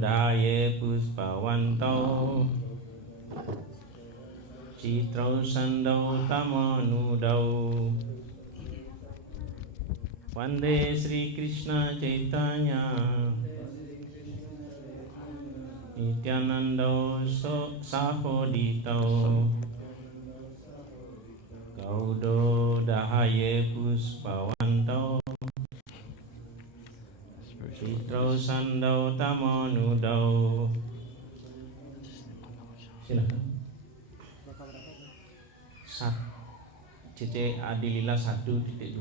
Daye Puspawanto Citro Sando Tamanudau Vande Sri Krishna Chaitanya Nityanando Sahodito Gaudo Dahaye Puspawanto Citro Sando Tamanudau. Silakan. CC Adilila 1.2.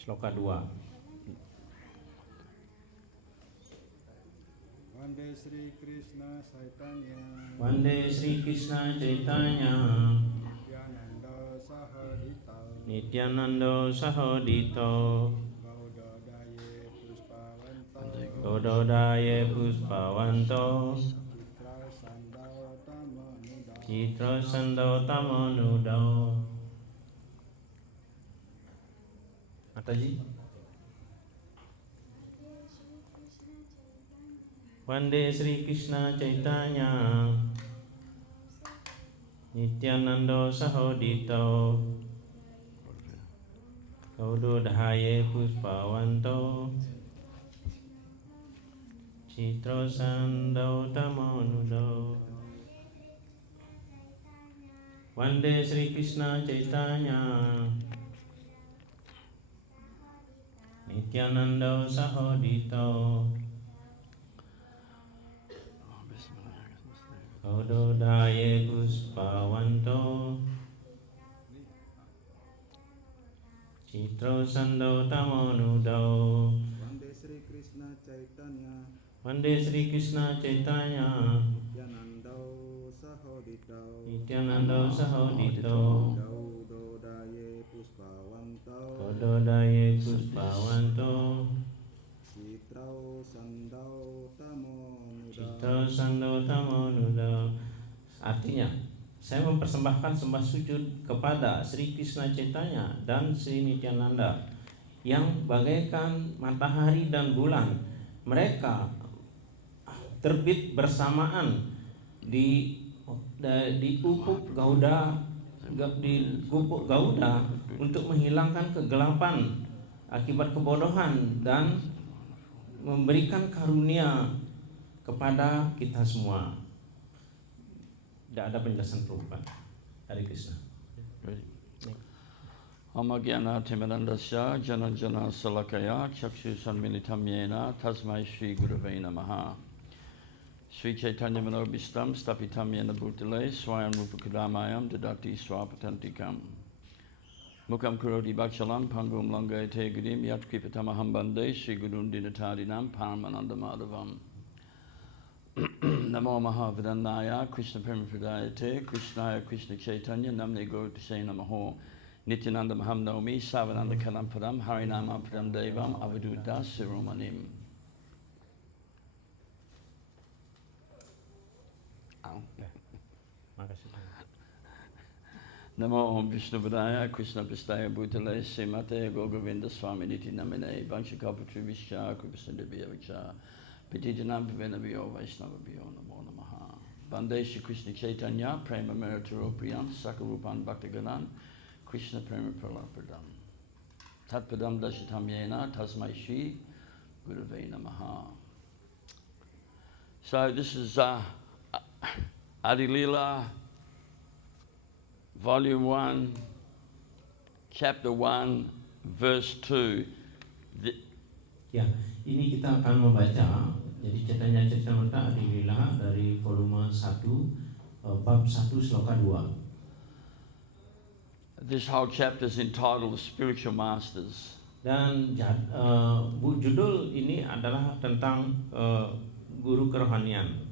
Sloka 2. Vande Sri Krishna Chaitanya Vande Sri Krishna Chaitanya Nityananda Sahodita Nityanando Sahodito Gaudodaye Puspawanto Gododaye Puspawanto Citra Sandao Tamanudao Citra Sando Tamanudau. Mataji. Vande Sri Krishna Chaitanya Nityanando Sahodito Gaudodaye Puspawanto Citra Sando Tamanudau. Vande Sri Krishna Chaitanya Nityananda Sahodito Gaudodaye Puspawanto Citra Sando Tamanudau. Vande Sri Krishna Chaitanya Vande Sri Krishna Chaitanya Nityananda Sahodita Nityananda Sahodito Gaudodaye Puspawanto Gododaye Puspawanto Citra Sandao Tamanudao. Citra Sando Tamanudau. Artinya, saya mempersembahkan sembah sujud kepada Sri Krishna Chaitanya dan Sri Nityananda yang bagaikan matahari dan bulan. Mereka terbit bersamaan di ufuk Gauda, di gupuk Gauda untuk menghilangkan kegelapan akibat kebodohan dan memberikan karunia kepada kita semua. Tidak ada penjelasan perubahan dari Krishna. Amagyana Timirandasya Jana Jana Salakaya Chakshu Sanmilitam Yena Tasmai Shri Gurave Namaha. Sri Chaitanya Manobhistam Stapitam Yena Bhutale Swayam Rupakadamayam Dadati Swapatantikam Mukam Kurodi Bhakshalam Pangum Langayate Gudim Yat Kripatamaham Bande Sri Gurun Dinatadinam Paramananda Madhavam. Namo Mahavadannaya Krishna Premapradayate Krishnaya Krishna Chaitanya Namne Gaurtase Namaho Nityananda Mahamnomi Savananda Kalampadam Harinama Padam Devam Avaduta Siromanim. Namo Om Vishnu Padaya Krishna Pistaya Bhutale Srimate Gogovinda Swami Niti Namine Vanshakapatri Vishya Kripasindabhya Vicha Petijanam Pavinabhyo Vaishnavabhyo Namo Namaha. Vande Shri Krishna Chaitanya Prema Meritaro Priyam Sakarupan Bhaktaganan Krishna Prema Pralapadam Tatpadam Dashitam Yena Tasmai Shri Gurave Namaha. So this is Adi Lila Volume 1 Chapter 1 Verse 2. Ya, ini kita akan membaca jadi Chaitanya Charitamrita Adi Lila dari volume 1 bab 1 sloka 2. This whole chapter is entitled The Spiritual Masters. Dan judul ini adalah tentang guru kerohanian.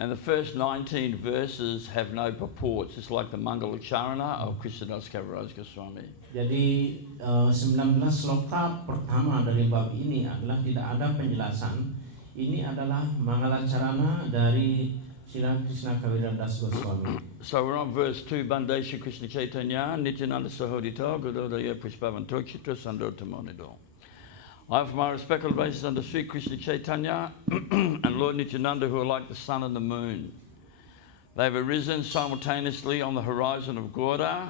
And the first 19 verses have no purports. It's like the Mangalacharana of Krishnadas Kaviraj Goswami. Jadi 19 sloka pertama dari bab ini adalah tidak ada penjelasan. Ini adalah Mangalacarana dari Srila Krishna Kaviraj Goswami. So we're on verse 2. Bande Shri Krishna Chaitanya, Nityananda Sahodita, Gododaya Pushpavanto, Chitra Sandor Tamonido. I have my respectful obeisance unto Sri Krishna Chaitanya and Lord Nityananda, who are like the sun and the moon. They have arisen simultaneously on the horizon of Gauda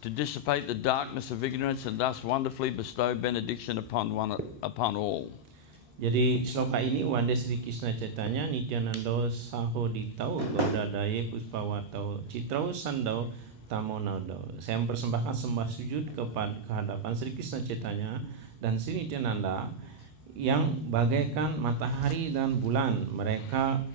to dissipate the darkness of ignorance and thus wonderfully bestow benediction upon all. Jadi sloka ini Wande Sri Krishna Chaitanya Nityananda Sahoditau Gaudadaya Puspawatau Citrau Sandau Tamonado. Saya mempersembahkan sembah sujud kepada kehadapan Sri Krishna Chaitanya dan Sri Nityananda yang bagaikan matahari dan bulan. Mereka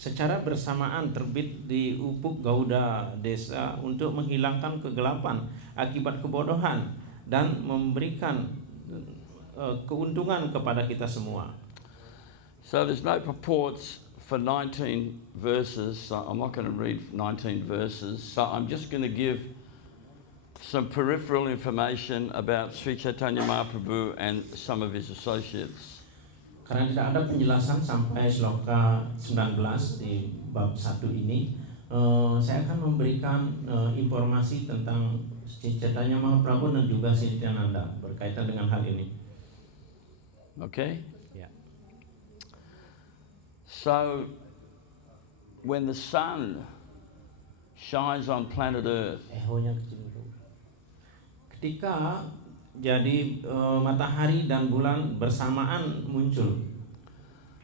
secara bersamaan terbit di ufuk Gauda desa untuk menghilangkan kegelapan akibat kebodohan dan memberikan keuntungan kepada kita semua. So there's no purports for 19 verses. So I'm not going to read 19 verses. So I'm just going to give some peripheral information about Sri Chaitanya Mahaprabhu and some of his associates. Karena tidak ada penjelasan sampai sloka 19 di bab 1 ini, saya akan memberikan informasi tentang Sri Chaitanya Mahaprabhu dan juga Sri Nityananda berkaitan dengan hal ini. Okay? Ya. So, when the sun shines on planet Earth, Ehonya kecil dulu. Ketika jadi matahari dan bulan bersamaan muncul,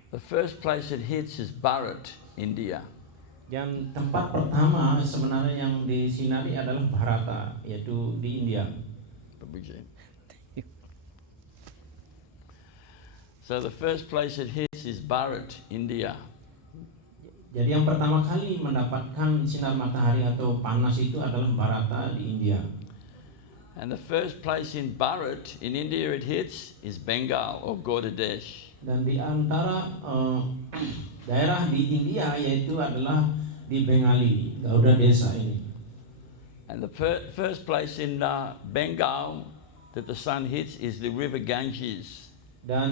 the first place it hits is Bharat, India. dan tempat pertama sebenarnya yang disinari adalah Bharata, yaitu di India. So the first place it hits is Bharat, India. Jadi yang pertama kali mendapatkan sinar matahari atau panas itu adalah Bharata di India. And the first place in Bharat, in India it hits, is Bengal or Gaudadesh. Dan di antara daerah di India yaitu adalah di Bengali, Gauda Desa ini. And the first place in Bengal that the sun hits is the river Ganges. Dan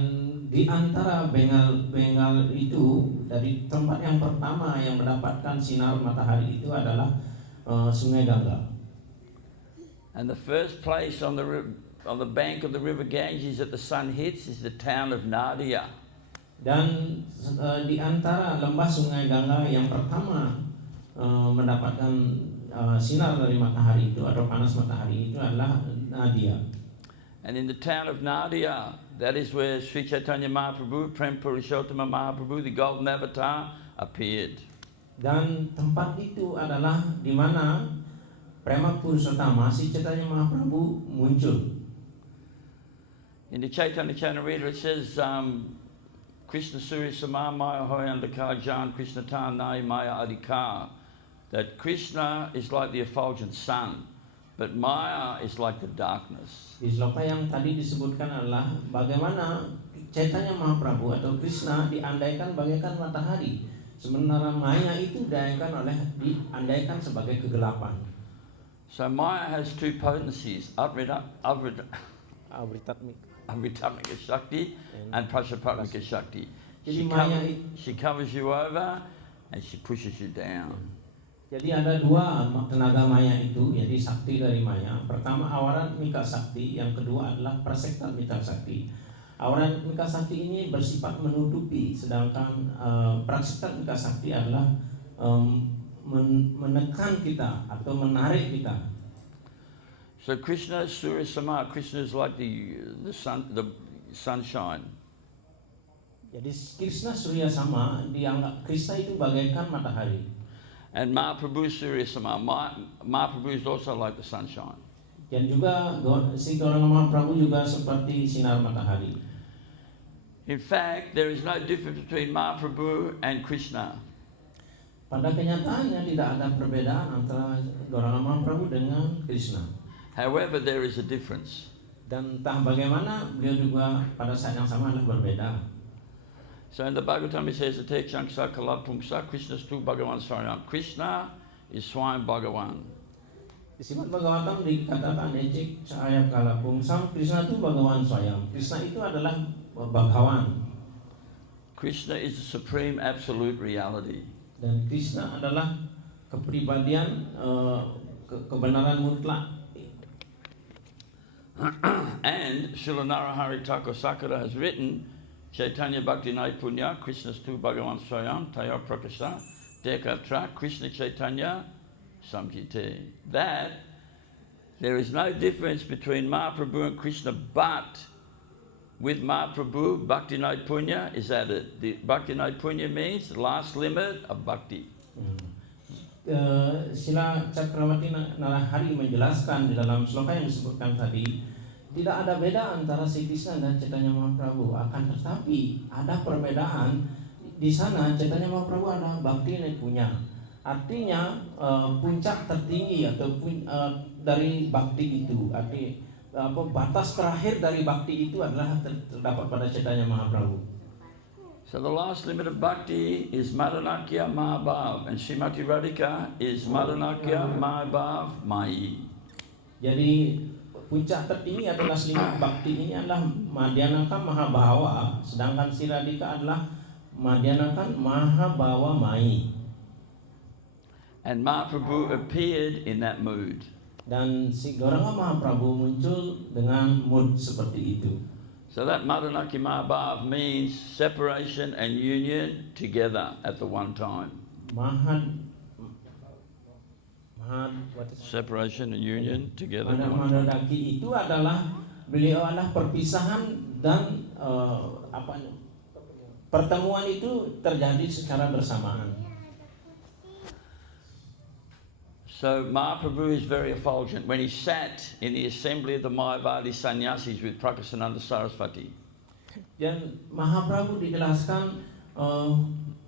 di antara Bengal itu, dari tempat yang pertama yang mendapatkan sinar matahari itu adalah Sungai Gangga. And the first place on the bank of the river Ganges that the sun hits is the town of Nadia. Dan di antara lembah Sungai Gangga yang pertama mendapatkan sinar dari matahari itu atau panas matahari itu adalah Nadia. And in the town of Nadia, that is where Sri Chaitanya Mahaprabhu, Prem Purushottama Mahaprabhu, the Golden Avatar, appeared. Dan tempat itu adalah di mana Prema Purushottama, Sri Chaitanya Mahaprabhu muncul. In the Chaitanya Charitamrita it says, Krishna Surya Sama Maya Hoyandakar Jan Krishna Tanai Maya Adhikar, that Krishna is like the effulgent sun, but Maya is like the darkness. Di sloka yang tadi disebutkan adalah bagaimana Chaitanya Mahaprabhu atau Krishna diandaikan bagaikan matahari, sementara Maya itu diandaikan sebagai kegelapan. So Maya has two potencies, Avritamika Shakti and Prajapatmika Shakti. She covers you over and she pushes you down. Jadi ada dua tenaga Maya itu, jadi sakti dari Maya. Pertama awaran Mika Sakti, yang kedua adalah Prasekta Mika Sakti. Awaran Mika Sakti ini bersifat menutupi, sedangkan Prasekta Mika Sakti adalah menekan kita atau menarik kita. So Krishna Surya Sama, Krishna is like the sunshine. Jadi Krishna Surya Sama dianggap Krishna itu bagaikan matahari. And Mahaprabhu Surya Sama, Mahaprabhu is also like the sunshine. Dan juga Sri Gauranga Mahaprabhu juga seperti sinar matahari. In fact, there is no difference between Mahaprabhu and Krishna. Pada kenyataannya tidak ada perbedaan antara Gauranga Mahaprabhu dengan Krishna. However, there is a difference. Dan entah bagaimana beliau juga pada saat yang sama adalah berbeda. So in the Bhagavatam it says, Ate Chanksa Kala Pungsa, Krishna Stu Bhagavan Swaram. Krishna is Swayam Bhagavan. Di Srimad Bhagavatam dikatakan Ecek Cahaya Kala Pungsam, Krishna itu Bhagawan Swayam. Krishna itu adalah Bhagawan. Krishna is the supreme absolute reality. Dan Krishna adalah kepribadian kebenaran mutlak. And Srila Narahari Thakur Sakara has written Chaitanya Bhakti Naipunya Krishna's Tu Bhagavan Swayam Taya Prakasha Dekatra Krishna Chaitanya Samjite. That there is no difference between Mahaprabhu and Krishna, but with Mahaprabhu, Bhakti Naipunya is added. The Bhakti Naipunya means the last limit of bhakti. Sila Cakrawati Narahari menjelaskan di dalam sloka yang disebutkan tadi, tidak ada beda antara Sri Krishna dan Chaitanya Mahaprabhu, akan tetapi ada perbedaan. Di sana Chaitanya Mahaprabhu ada Bhakti Naipunya, artinya puncak tertinggi atau dari Bhakti itu, artinya batas terakhir dari Bhakti itu adalah terdapat pada Chaitanya Mahaprabhu. So the last limit of bhakti is Madanakya Mahabhav, and Srimati Radhika is Madanakya Mahabhav Mai. Jadi puncak tertinggi adalah limit Bhakti ini adalah Madhyanaka Mahabhawa, sedangkan si Radhika adalah Madhyanakan Mahabhawa Mai. And Mahaprabhu appeared in that mood. Dan si Gauranga Mahaprabhu muncul dengan mood seperti itu. So that Madanaki Mahabhav means separation and union together at the one time. Separation and union together. Madadaki itu adalah beliau adalah perpisahan dan pertemuan itu terjadi secara bersamaan. So Mahaprabhu is very effulgent. When he sat in the assembly of the Mayavadi sannyasis with Prakasananda Saraswati, dan Mahaprabhu dijelaskan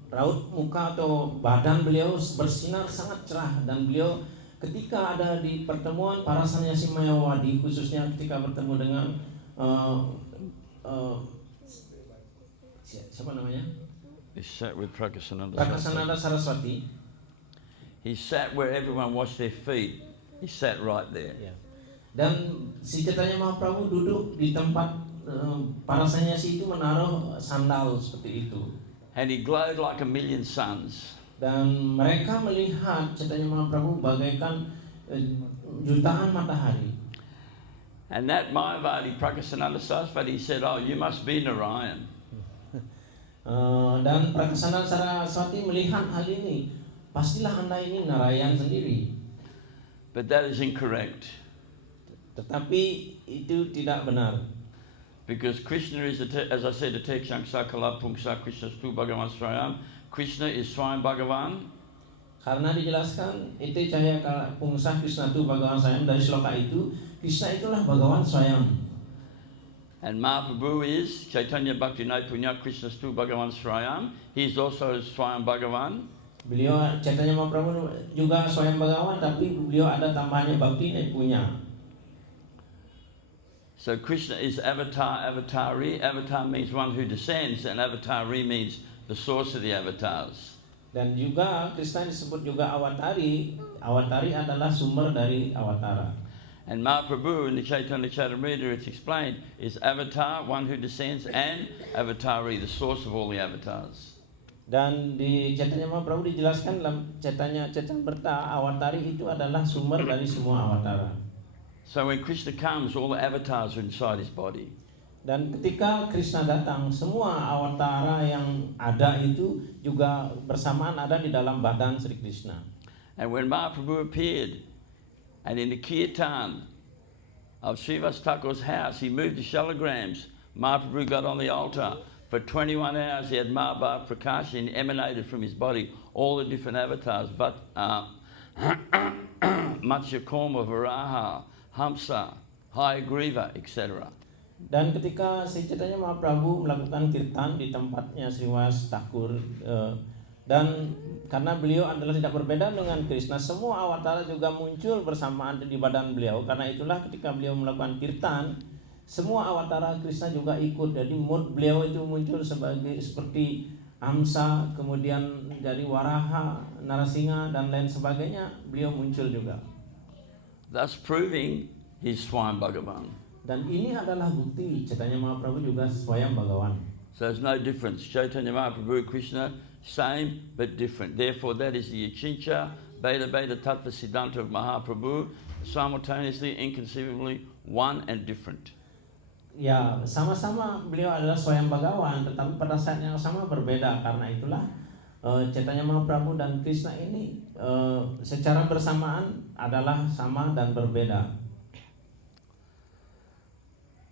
raut muka atau badan beliau bersinar sangat cerah, dan beliau ketika ada di pertemuan para sannyasi Mayavadi, khususnya ketika bertemu dengan siapa namanya? he sat with Prakasananda Saraswati. He sat where everyone washed their feet. He sat right there. Ya. Dan si Chaitanya Mahaprabhu duduk di tempat para sannyasi itu menaruh sandal seperti itu. And he glowed like a million suns. Dan mereka melihat Chaitanya Mahaprabhu bagaikan jutaan matahari. And that Mayavadi Prakasananda Saraswati said, "Oh, you must be Narayan." Dan Prakasananda Saraswati melihat hal ini, pastilah Anda ini Narayan sendiri. But that is incorrect. Tetapi itu tidak benar. Because Krishna is, as I said, the Tekshang Sakala Pungsa Krishna Stu Bhagavan Swayam. Krishna is Swayam Bhagavan. Karena dijelaskan itu cahaya pungsah Krishna tu Bhagavan Swayam, dari sloka itu Krishna itulah Bhagavan Swayam. And Mahaprabhu is Chaitanya Bhakti Naipunya Krishna Stu Bhagavan Swayam. He is also Swayam Bhagavan. Beliau Chaitanya Mahaprabhu juga Swayam Bhagavan, tapi beliau ada tambahannya Bhakti Naipunya. So Krishna is avatar, avatari. Avatar means one who descends, and avatari means the source of the avatars. Dan juga Krishna disebut juga awatari. Awatari adalah sumber dari awatara. And Mahaprabhu in the Chaitanya Charitamrita, it's explained, is avatar, one who descends, and avatari, the source of all the avatars. Dan di Chaitanya Mahaprabhu dijelaskan dalam Chaitanya Charitamrita, awatari itu adalah sumber dari semua awatara. So when Krishna comes, all the avatars are inside his body. Dan ketika Krishna datang, semua awatara yang ada itu juga bersamaan ada di dalam badan Sri Krishna. And when Mahaprabhu appeared, and in the kirtan of Srivas Thakur's house, he moved the shalagrams. Mahaprabhu got on the altar. For 21 hours he had Mahabhav Prakash, and emanated from his body all the different avatars, Matsya Kurma, Varaha, Hamsa, Hayagriva, etc. Dan ketika Sri Chaitanya Mahaprabhu melakukan kirtan di tempatnya Sriwas Thakur, dan karena beliau adalah tidak berbeda dengan Krishna, semua awatara juga muncul bersamaan di badan beliau. Karena itulah ketika beliau melakukan kirtan, semua awatara Krishna juga ikut. Jadi mood beliau itu muncul seperti Amsa, kemudian dari Waraha, Narasingha, dan lain sebagainya, beliau muncul juga. Thus proving he's Swayam Bhagavan. Dan ini adalah bukti Chaitanya Mahaprabhu juga Swayam Bhagavan. So there's no difference. Chaitanya Mahaprabhu, Krishna, same but different. Therefore that is the Achincha Beta Beta Tattva Siddhanta of Mahaprabhu, simultaneously, inconceivably, one and different. Ya, sama-sama beliau adalah Swayam Bhagawan, tetapi pada saat yang sama berbeda. Karena itulah Chaitanya Mahaprabhu dan Krishna ini secara bersamaan adalah sama dan berbeda.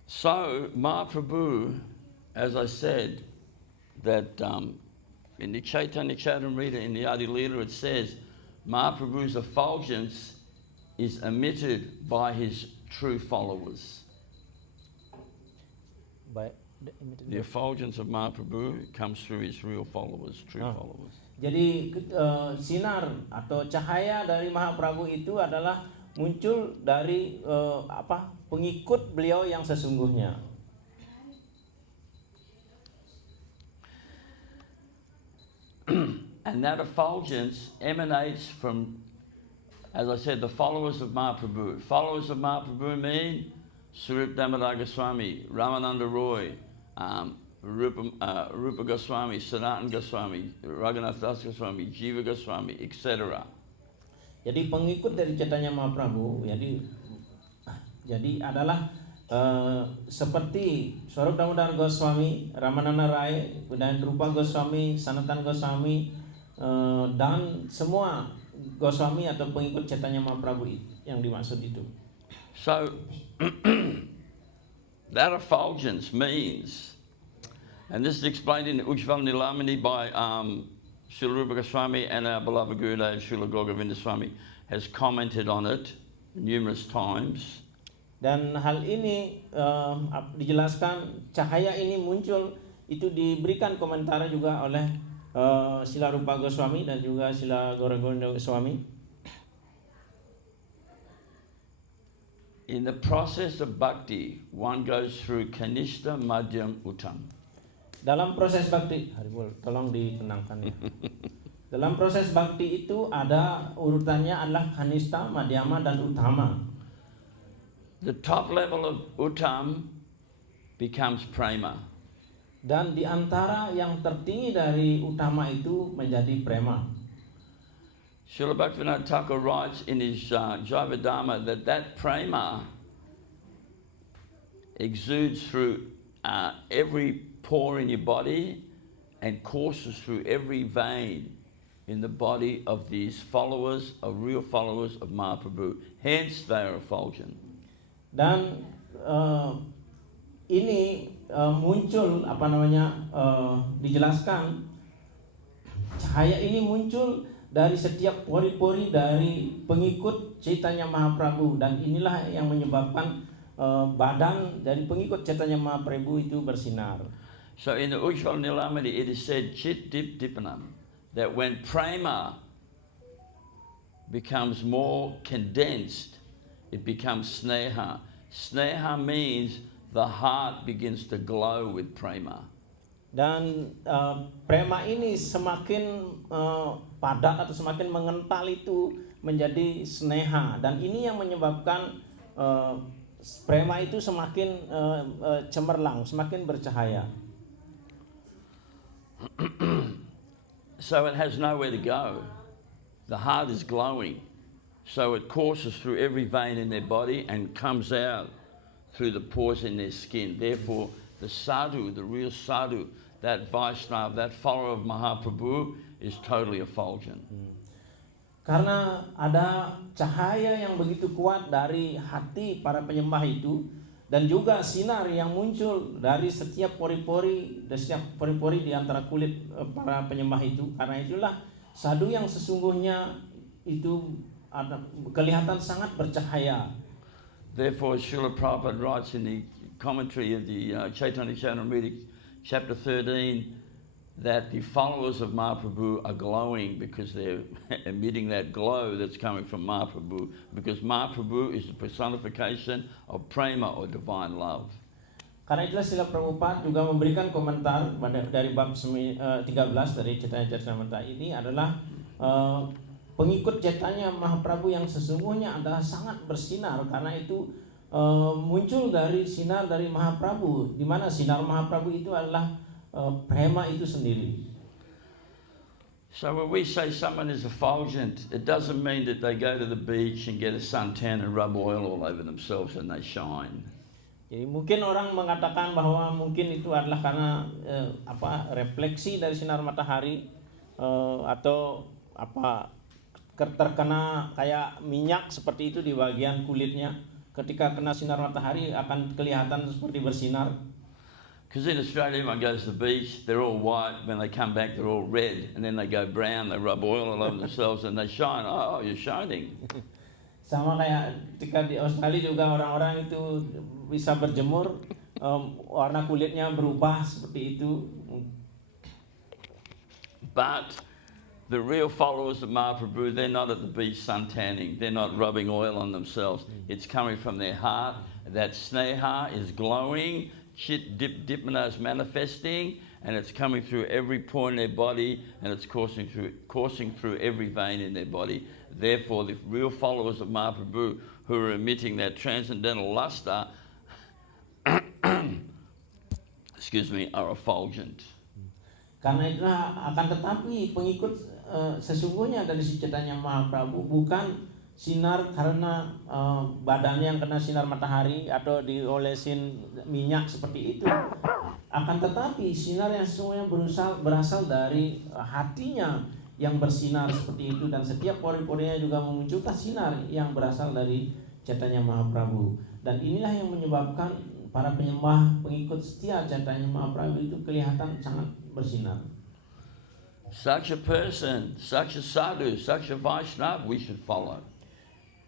So Mahaprabhu, as I said, that in the Chaitanya Charitamrita, in the Adi Lila, it says Mahaprabhu's effulgence is emitted by his true followers. The effulgence of Mahaprabhu comes through his real followers, true followers. Jadi sinar atau cahaya dari Mahaprabhu itu adalah muncul dari pengikut beliau yang sesungguhnya. And that effulgence emanates from, as I said, the followers of Mahaprabhu. Followers of Mahaprabhu mean Swarup Damodar Goswami, Ramananda Roy, Rupa Goswami, Sanatan Goswami, Raghunath Das Goswami, Jiva Goswami, etc. Jadi pengikut dari Chaitanya Mahaprabhu, jadi adalah seperti Swarup Damodar Goswami, Ramananda Rai, dan Rupa Goswami, Sanatan Goswami, dan semua Goswami atau pengikut Chaitanya Mahaprabhu yang dimaksud itu. So that effulgence means, and this is explained in Ujjval Nilamani by Srila Rupa Goswami, and our beloved Gurudev Srila Gauravinda Swami has commented on it numerous times. Dan hal ini dijelaskan, cahaya ini muncul itu diberikan komentar juga oleh Srila Rupa Goswami dan juga Srila Gauravinda Swami. In the process of bhakti, one goes through Kanishta, Madhyam, Uttam. Dalam proses bakti, Haribol, tolong ditenangkan ya. Dalam proses bakti itu ada urutannya adalah Kanishta, Madhyama, dan Uttama. The top level of Uttam becomes Prema. Dan di antara yang tertinggi dari Uttama itu menjadi Prema. Srila Bhaktivinoda Thakur writes in his Jivadharma that Prema exudes through every pore in your body and courses through every vein in the body of these followers, of real followers of Mahaprabhu. Hence they are effulgent. Dan ini muncul dijelaskan, cahaya ini muncul dari setiap pori-pori dari pengikut Chaitanya Mahaprabhu, dan inilah yang menyebabkan badan dari pengikut Chaitanya Mahaprabhu itu bersinar. So in the Ujjval Nilamani it is said Chit Dip Dipanam, that when Prema becomes more condensed, it becomes Sneha. Sneha means the heart begins to glow with Prema. Dan prema ini semakin padat atau semakin mengental itu menjadi sneha, dan ini yang menyebabkan prema itu semakin cemerlang, semakin bercahaya. So it has nowhere to go. The heart is glowing, so it courses through every vein in their body and comes out through the pores in their skin. Therefore, the sadhu, the real sadhu, that Vaishnava, that follower of Mahaprabhu, is totally effulgent. Karena ada cahaya yang begitu kuat dari hati para penyembah itu, dan juga sinar yang muncul dari setiap pori-pori di antara kulit para penyembah itu. Karena itulah sadhu yang sesungguhnya itu kelihatan sangat bercahaya. Therefore, Srila Prabhupada writes in the commentary of the Chaitanya Charitamrita, chapter 13, that the followers of Mahaprabhu are glowing because they're emitting that glow that's coming from Mahaprabhu, because Mahaprabhu is the personification of prema or divine love. Karena itulah Srila Prabhupada juga memberikan komentar dari bab 13 dari Chaitanya Charitamrita ini adalah pengikut Chaitanya Mahaprabhu yang sesungguhnya adalah sangat bersinar, karena itu muncul dari sinar dari Mahaprabhu, di mana sinar Mahaprabhu itu adalah prema itu sendiri. So when we say someone is effulgent, it doesn't mean that they go to the beach and get a suntan and rub oil all over themselves and they shine. Jadi mungkin orang mengatakan bahwa mungkin itu adalah karena refleksi dari sinar matahari atau terkena kayak minyak seperti itu di bagian kulitnya. Ketika kena sinar matahari akan kelihatan seperti bersinar. Because in Australia, everyone goes to the beach, they're all white. When they come back, they're all red. And then they go brown, they rub oil all over themselves and they shine. Oh, you're shining. Sama kayak ketika di Australia juga orang-orang itu bisa berjemur, warna kulitnya berubah seperti itu. But the real followers of Mahaprabhu, they're not at the beach suntanning. They're not rubbing oil on themselves. It's coming from their heart. That sneha is glowing. Chit Dipmana is manifesting, and it's coming through every pore in their body, and it's coursing through every vein in their body. Therefore, the real followers of Mahaprabhu who are emitting that transcendental luster, are effulgent. Karena itulah akan tetapi pengikut sesungguhnya dari si Chaitanya Mahaprabhu bukan sinar karena badannya yang kena sinar matahari atau diolesin minyak seperti itu. Akan tetapi sinar yang sesungguhnya berasal dari hatinya yang bersinar seperti itu, dan setiap pori-porinya juga memunculkan sinar yang berasal dari Chaitanya Mahaprabhu. Dan inilah yang menyebabkan para penyembah pengikut setia Chaitanya Mahaprabhu itu kelihatan sangat bersinar. Such a person, such a sadhu, such a Vaishnava we should follow.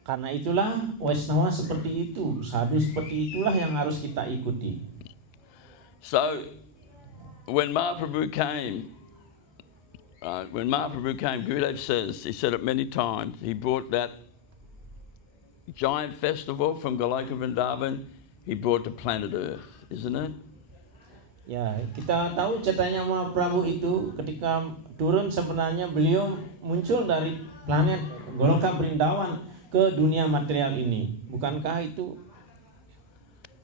Karena itulah Vaishnava seperti itu, sadhu seperti itulah yang harus kita ikuti. So when Mahaprabhu came, Gurudev says, he said it many times, he brought that giant festival from Goloka Vrindavan, he brought to planet Earth, isn't it? Ya, kita tahu Chaitanya Mahaprabhu itu ketika turun sebenarnya beliau muncul dari planet Goloka Vrindavan ke dunia material ini. Bukankah itu?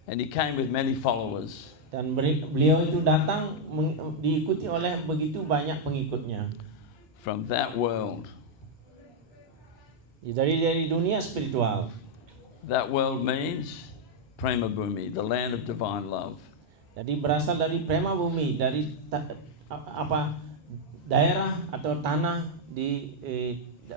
And he came with many followers. Dan beliau itu datang diikuti oleh begitu banyak pengikutnya. From that world. Dari dunia spiritual. That world means Prema Bhumi, the land of divine love. Jadi berasal dari Prema Bhumi, dari daerah atau tanah di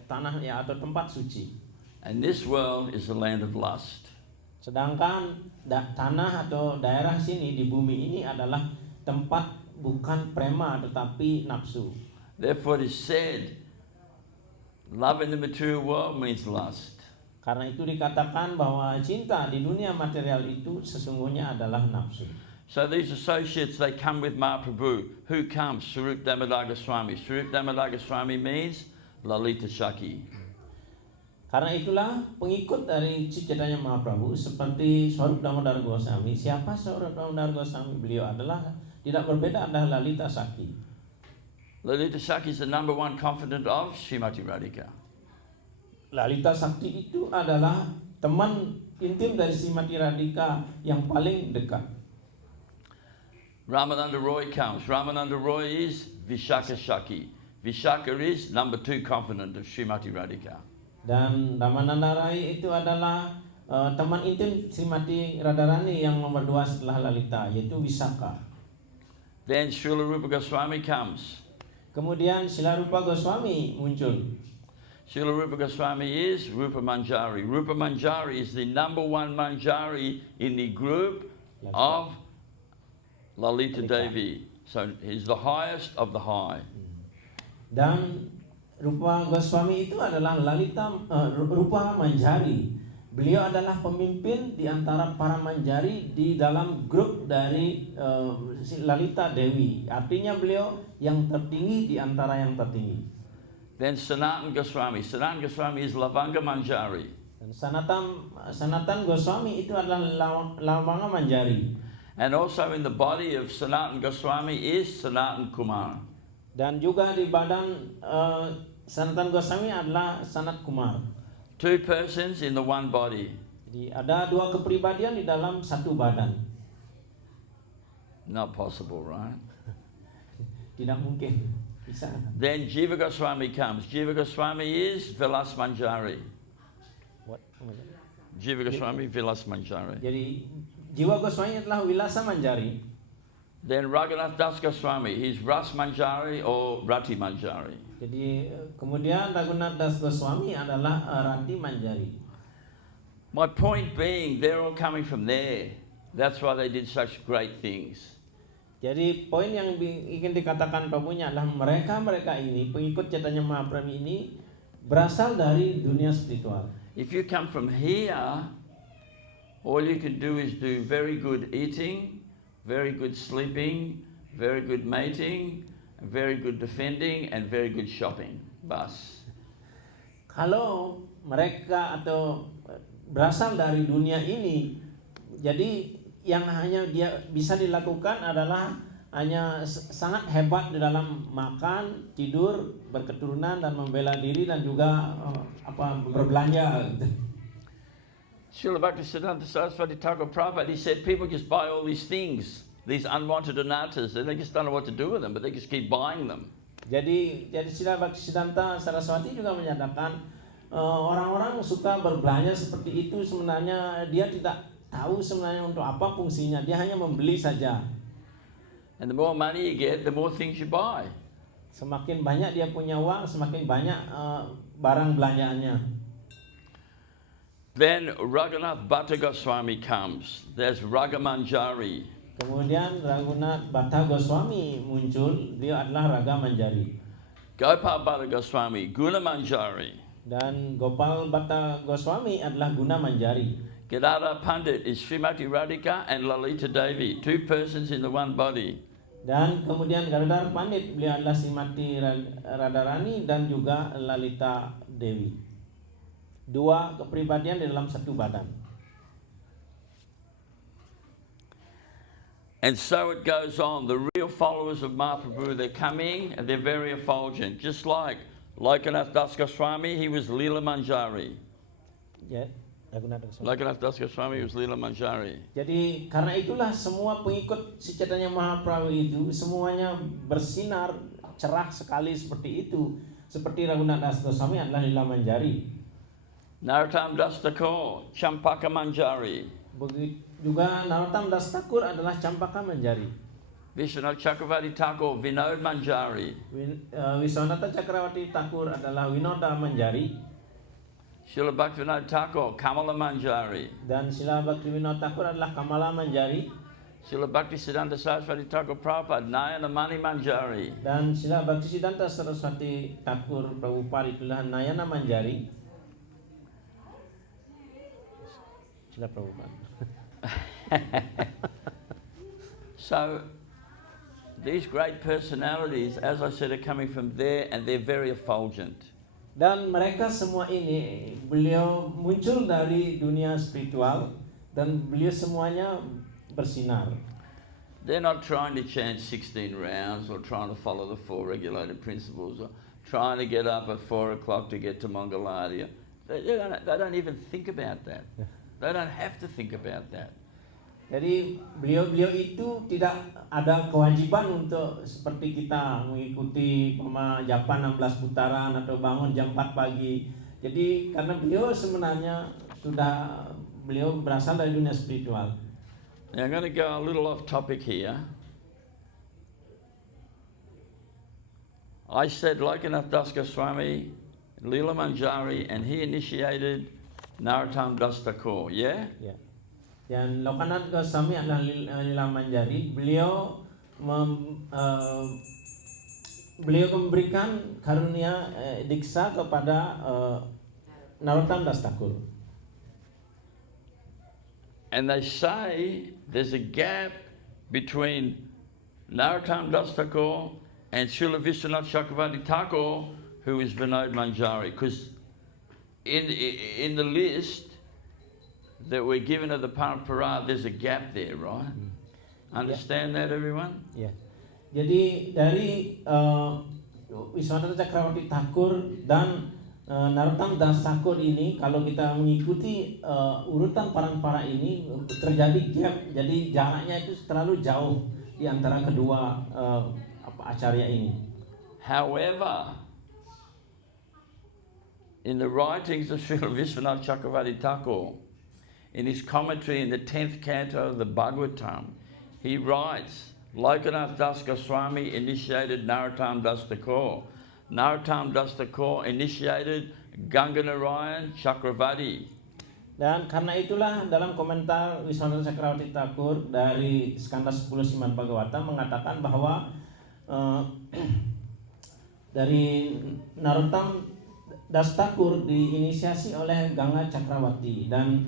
tanah ya atau tempat suci. And this world is the land of lust. Sedangkan tanah atau daerah sini di bumi ini adalah tempat bukan prema tetapi nafsu. Therefore it is said, love in the material world means lust. Karena itu dikatakan bahwa cinta di dunia material itu sesungguhnya adalah nafsu. So these associates, they come with Mahaprabhu. Who comes? Swarup Damodar Goswami. Swarup Damodar Goswami means Lalita Shakti. Karena itulah pengikut dari Chaitanya Mahaprabhu seperti Swarup Damodar Goswami. Siapa Swarup Damodar Goswami? Beliau adalah tidak berbeda, adalah Lalita Shakti. Lalita Shakti is the number one confidant of Srimati Radhika. Lalita Shakti itu adalah teman intim dari Srimati Radhika yang paling dekat. Ramananda Roy comes. Ramananda Roy is Vishaka Shakti. Vishaka is number 2 confidant of Srimati Radhika. Dan Ramananda Rai itu adalah teman intim Srimati Radharani yang nomor 2 setelah Lalita, yaitu Visakha. Then Srila Rupa Goswami comes. Kemudian Srila Rupa Goswami muncul. Srila Rupa Goswami is Rupa Manjari. Rupa Manjari is the number 1 Manjari in the group of Lalita Devi. So he's the highest of the high. Dan Rupa Goswami itu adalah Rupa Manjari. Beliau adalah pemimpin di antara para manjari di dalam grup dari Lalita Dewi. Artinya beliau yang tertinggi di antara yang tertinggi. Then Sanatan Goswami. Sanatan Goswami is Lavanga Manjari. Dan Sanatan Goswami itu adalah Lavanga Manjari. And also in the body of Sanatan Goswami is Sanatan Kumar. Dan juga di badan Sanatan Goswami adalah Sanat Kumar. 2 persons in the one body. Jadi ada 2 kepribadian di dalam satu badan. Not possible, right? Tidak mungkin. Bisa. Then Jiva Goswami comes. Jiva Goswami is Vilas Manjari. What? Jiva Goswami, Vilas Manjari. Jadi Jiwa Goswami adalah Wilasa Manjari. Then Raghunath Das Goswami, he's Ras Manjari or Rati Manjari. Jadi kemudian Raghunath Das Goswami adalah Rati Manjari. My point being, they're all coming from there. That's why they did such great things. Jadi poin yang ingin dikatakan Prabunya adalah mereka ini, pengikut Chaitanya Mahaprabhu ini berasal dari dunia spiritual. If you come from here, all you can do is do very good eating, very good sleeping, very good mating, very good defending, and very good shopping. Bas. Kalau mereka atau berasal dari dunia ini, jadi yang hanya dia bisa dilakukan adalah hanya sangat hebat di dalam makan, tidur, berketurunan dan membela diri dan juga berbelanja. Srila Bhaktisiddhanta Saraswati Thakur Prabhupada, he said people just buy all these things, these unwanted anatas, and they just don't know what to do with them, but they just keep buying them. Jadi Srila Bhaktisiddhanta Saraswati juga menyatakan orang-orang suka berbelanja seperti itu, sebenarnya dia tidak tahu sebenarnya untuk apa fungsinya, dia hanya membeli saja. And the more money you get, the more things you buy. Semakin banyak dia punya uang, semakin banyak barang belanjaannya. Then Raghunath Bhatta Goswami comes. There's Ragamanjari. Kemudian Raghunath Bhatta Goswami muncul, dia adalah Raga Manjari. Gopal Bhatta Goswami, Guna Manjari. Dan Gopal Bhatta Goswami adalah Guna Manjari. Gadadhar Pandit is Srimati Radhika and Lalita Devi, two persons in the one body. Dan kemudian Gadadhar Pandit, beliau adalah Srimati Radharani dan juga Lalita Dewi. Dua kepribadian di dalam satu badan. And so it goes on. The real followers of Mahaprabhu, they're coming and they're very effulgent. Just like Lokanath Das Goswami, he was Leela Manjari. Ya, Raghunath Goswami. Lokanath Das Goswami was Leela Manjari. Jadi karena itulah semua pengikut si Chaitanya Mahaprabhu itu semuanya bersinar cerah sekali seperti itu. Seperti Raghunath Das Goswami adalah Leela Manjari. Narottam Das Thakur, Champaka Manjari. Begitu juga Narottam Das Thakur adalah Champaka Manjari. Vishwanath Chakravarti Thakur, Vinod Manjari. Wiswanatha Cakrawati Thakur adalah Winoda Manjari. Srila Bhaktivinoda Thakur, Kamala Manjari. Dan Srila Bhaktivinoda Thakur adalah Kamala Manjari. Srila Bhaktisiddhanta Saraswati Thakur Prabhupada, Nayana Mani Manjari. Dan Srila Bhaktisiddhanta Saraswati Thakur Prabhupada itulah Nayana Manjari. Srila Prabhupada. So, these great personalities, as I said, are coming from there and they're very effulgent. Dan mereka semua ini, beliau muncul dari dunia spiritual dan beliau semuanya bersinar. They're not trying to chant 16 rounds or trying to follow the 4 regulated principles or trying to get up at 4 o'clock to get to Mongolia. They don't even think about that. They don't have to think about that. Jadi beliau itu tidak ada kewajiban untuk seperti kita mengikuti japan 16 putaran atau bangun jam 4 pagi. Jadi karena beliau sebenarnya beliau berasal dari dunia spiritual. Now I'm going to go a little off topic here. I said Lokanath Das Goswami, Leela Manjari, and he initiated Narottam Das Thakur, yeah? Ya. Dan Lokanath Goswami adalah Leela Manjari. Beliau memberikan karunia diksa kepada Narottam Das Thakur. And they say there's a gap between Narottam Das Thakur and Srila Vishwanath Chakravarti Thakur, who is Vinod Manjari, because in the list that we're given of the Parampara, there's a gap there, right? Understand that, everyone? Ya. Jadi dari Wiswanatha Cakrawati Thakur dan Narottam Das Thakur ini, kalau kita mengikuti urutan parampara ini terjadi gap, jadi jaraknya itu terlalu jauh di antara kedua acarya ini. However, in the writings of Srila Vishwanath Chakravarti Thakur, in his commentary in the 10th canto of the Bhagavatam, he writes, Lokanath Das Goswami initiated Narottam Das Thakur. Narottam Das Thakur initiated Ganganarayan Chakravarti. Dan karena itulah dalam komentar Wiswanath Chakravarti Thakur dari Skanda 10 Srimad Bhagavatam mengatakan bahwa dari Narottam Das Thakur diinisiasi oleh Ganga Cakrawati dan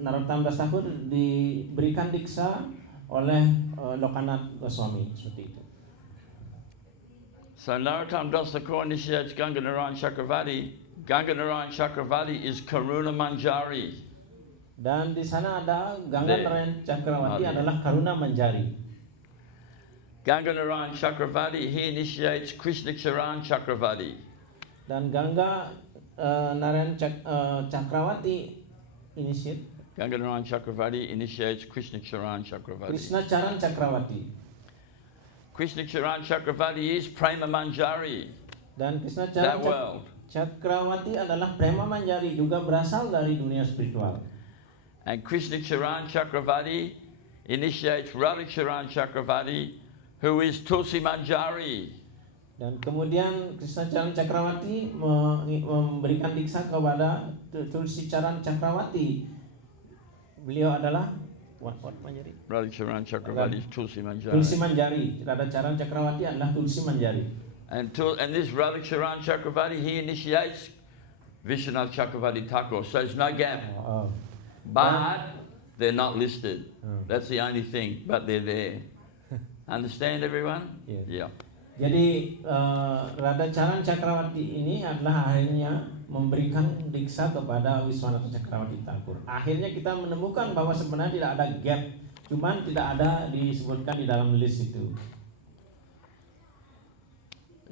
Narottam Das Thakur diberikan diksa oleh Lokanath Goswami seperti itu. So Narottam Das Thakur initiates Ganganarayan Chakravarti. Ganganarayan Chakravarti is Karuna Manjari. Dan di sana ada Ganganarayan Cakrawati adalah Karuna Manjari. Ganganarayan Chakravarti, he initiates Krishna Charan Chakravarti. Dan Ganga Narayan Cakrawati initiate Ganganarayan Chakravarti initiates Krishna Charan Chakravarti. Krishna Charan Cakrawati. Krishna Charan Chakravarti is Prema Manjari. Dan Krishna That Charan world. Cakrawati adalah Prema Manjari, juga berasal dari dunia spiritual. And Krishna Charan Chakravarti initiates Radha Charan Chakravarti, who is Tulsi Manjari. Dan kemudian Krishna Charan Cakrawati memberikan diksa kepada Tulsi Charan Cakrawati. Beliau adalah what Manjari? Radha Charan Chakravarti is Tulsi Manjari. Tulsi Manjari. Radha Charan Cakrawati adalah Tulsi Manjari. And this Radha Charan Chakravarti, he initiates Vishwanath Chakravarti Thakur. So there's no gap. But they're not listed. That's the only thing. But they're there. Understand everyone? Yes. Yeah. Jadi Radha Charan Cakrawati ini adalah akhirnya memberikan diksa kepada Wiswanath Cakrawati Thakur. Akhirnya kita menemukan bahwa sebenarnya tidak ada gap, cuman tidak ada disebutkan di dalam list itu.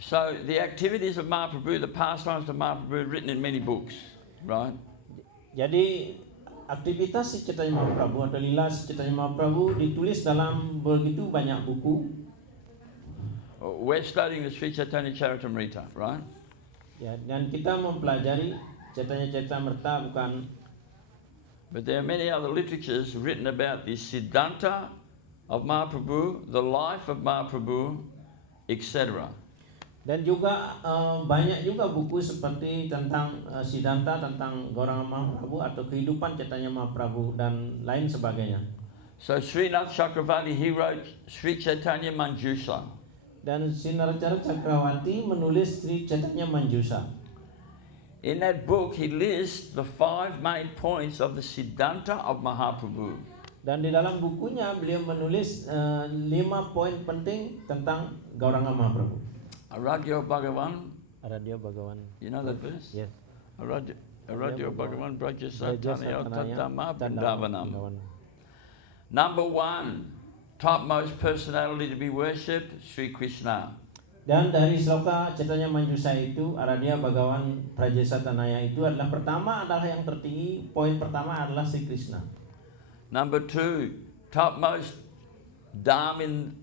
So the activities of Mahaprabhu, the pastimes of Mahaprabhu, written in many books, right? Jadi aktivitas si Chaitanya Mahaprabhu atau lila si Chaitanya Mahaprabhu ditulis dalam begitu banyak buku. We're studying the Sri Chaitanya Charitamrita, right? Ya, dan kita mempelajari Chaitanya Charitamrita bukan. But there are many other literatures written about the Siddhanta of Mahaprabhu, the life of Mahaprabhu, etc. Dan juga banyak juga buku seperti tentang Siddhanta, tentang Gauranga Mahaprabhu atau kehidupan Chaitanya Mahaprabhu dan lain sebagainya. So Srinath Chakravarti, he wrote Sri Chaitanya Manjusa. Dan Srinaracara Cakrawati menulis Sri Chaitanya Manjusa. In that book, he lists the 5 main points of the Siddhanta of Mahaprabhu. Dan di dalam bukunya beliau menulis 5 poin penting tentang Gauranga Mahaprabhu. Aradhya Bhagavan, Aradhya Bhagavan. you know that verse? Yes. Aradhya Bhagavan Braja Satanya Satanaya Tatama Vrindavanam. Vrindavan. Number 1, topmost personality to be worshipped, Sri Krishna. Dan dari sloka Chaitanya Manjusa itu, Aradhya Bhagavan Prajasatanaya itu adalah pertama adalah yang tertinggi, poin pertama adalah Sri Krishna. Number 2, topmost dham in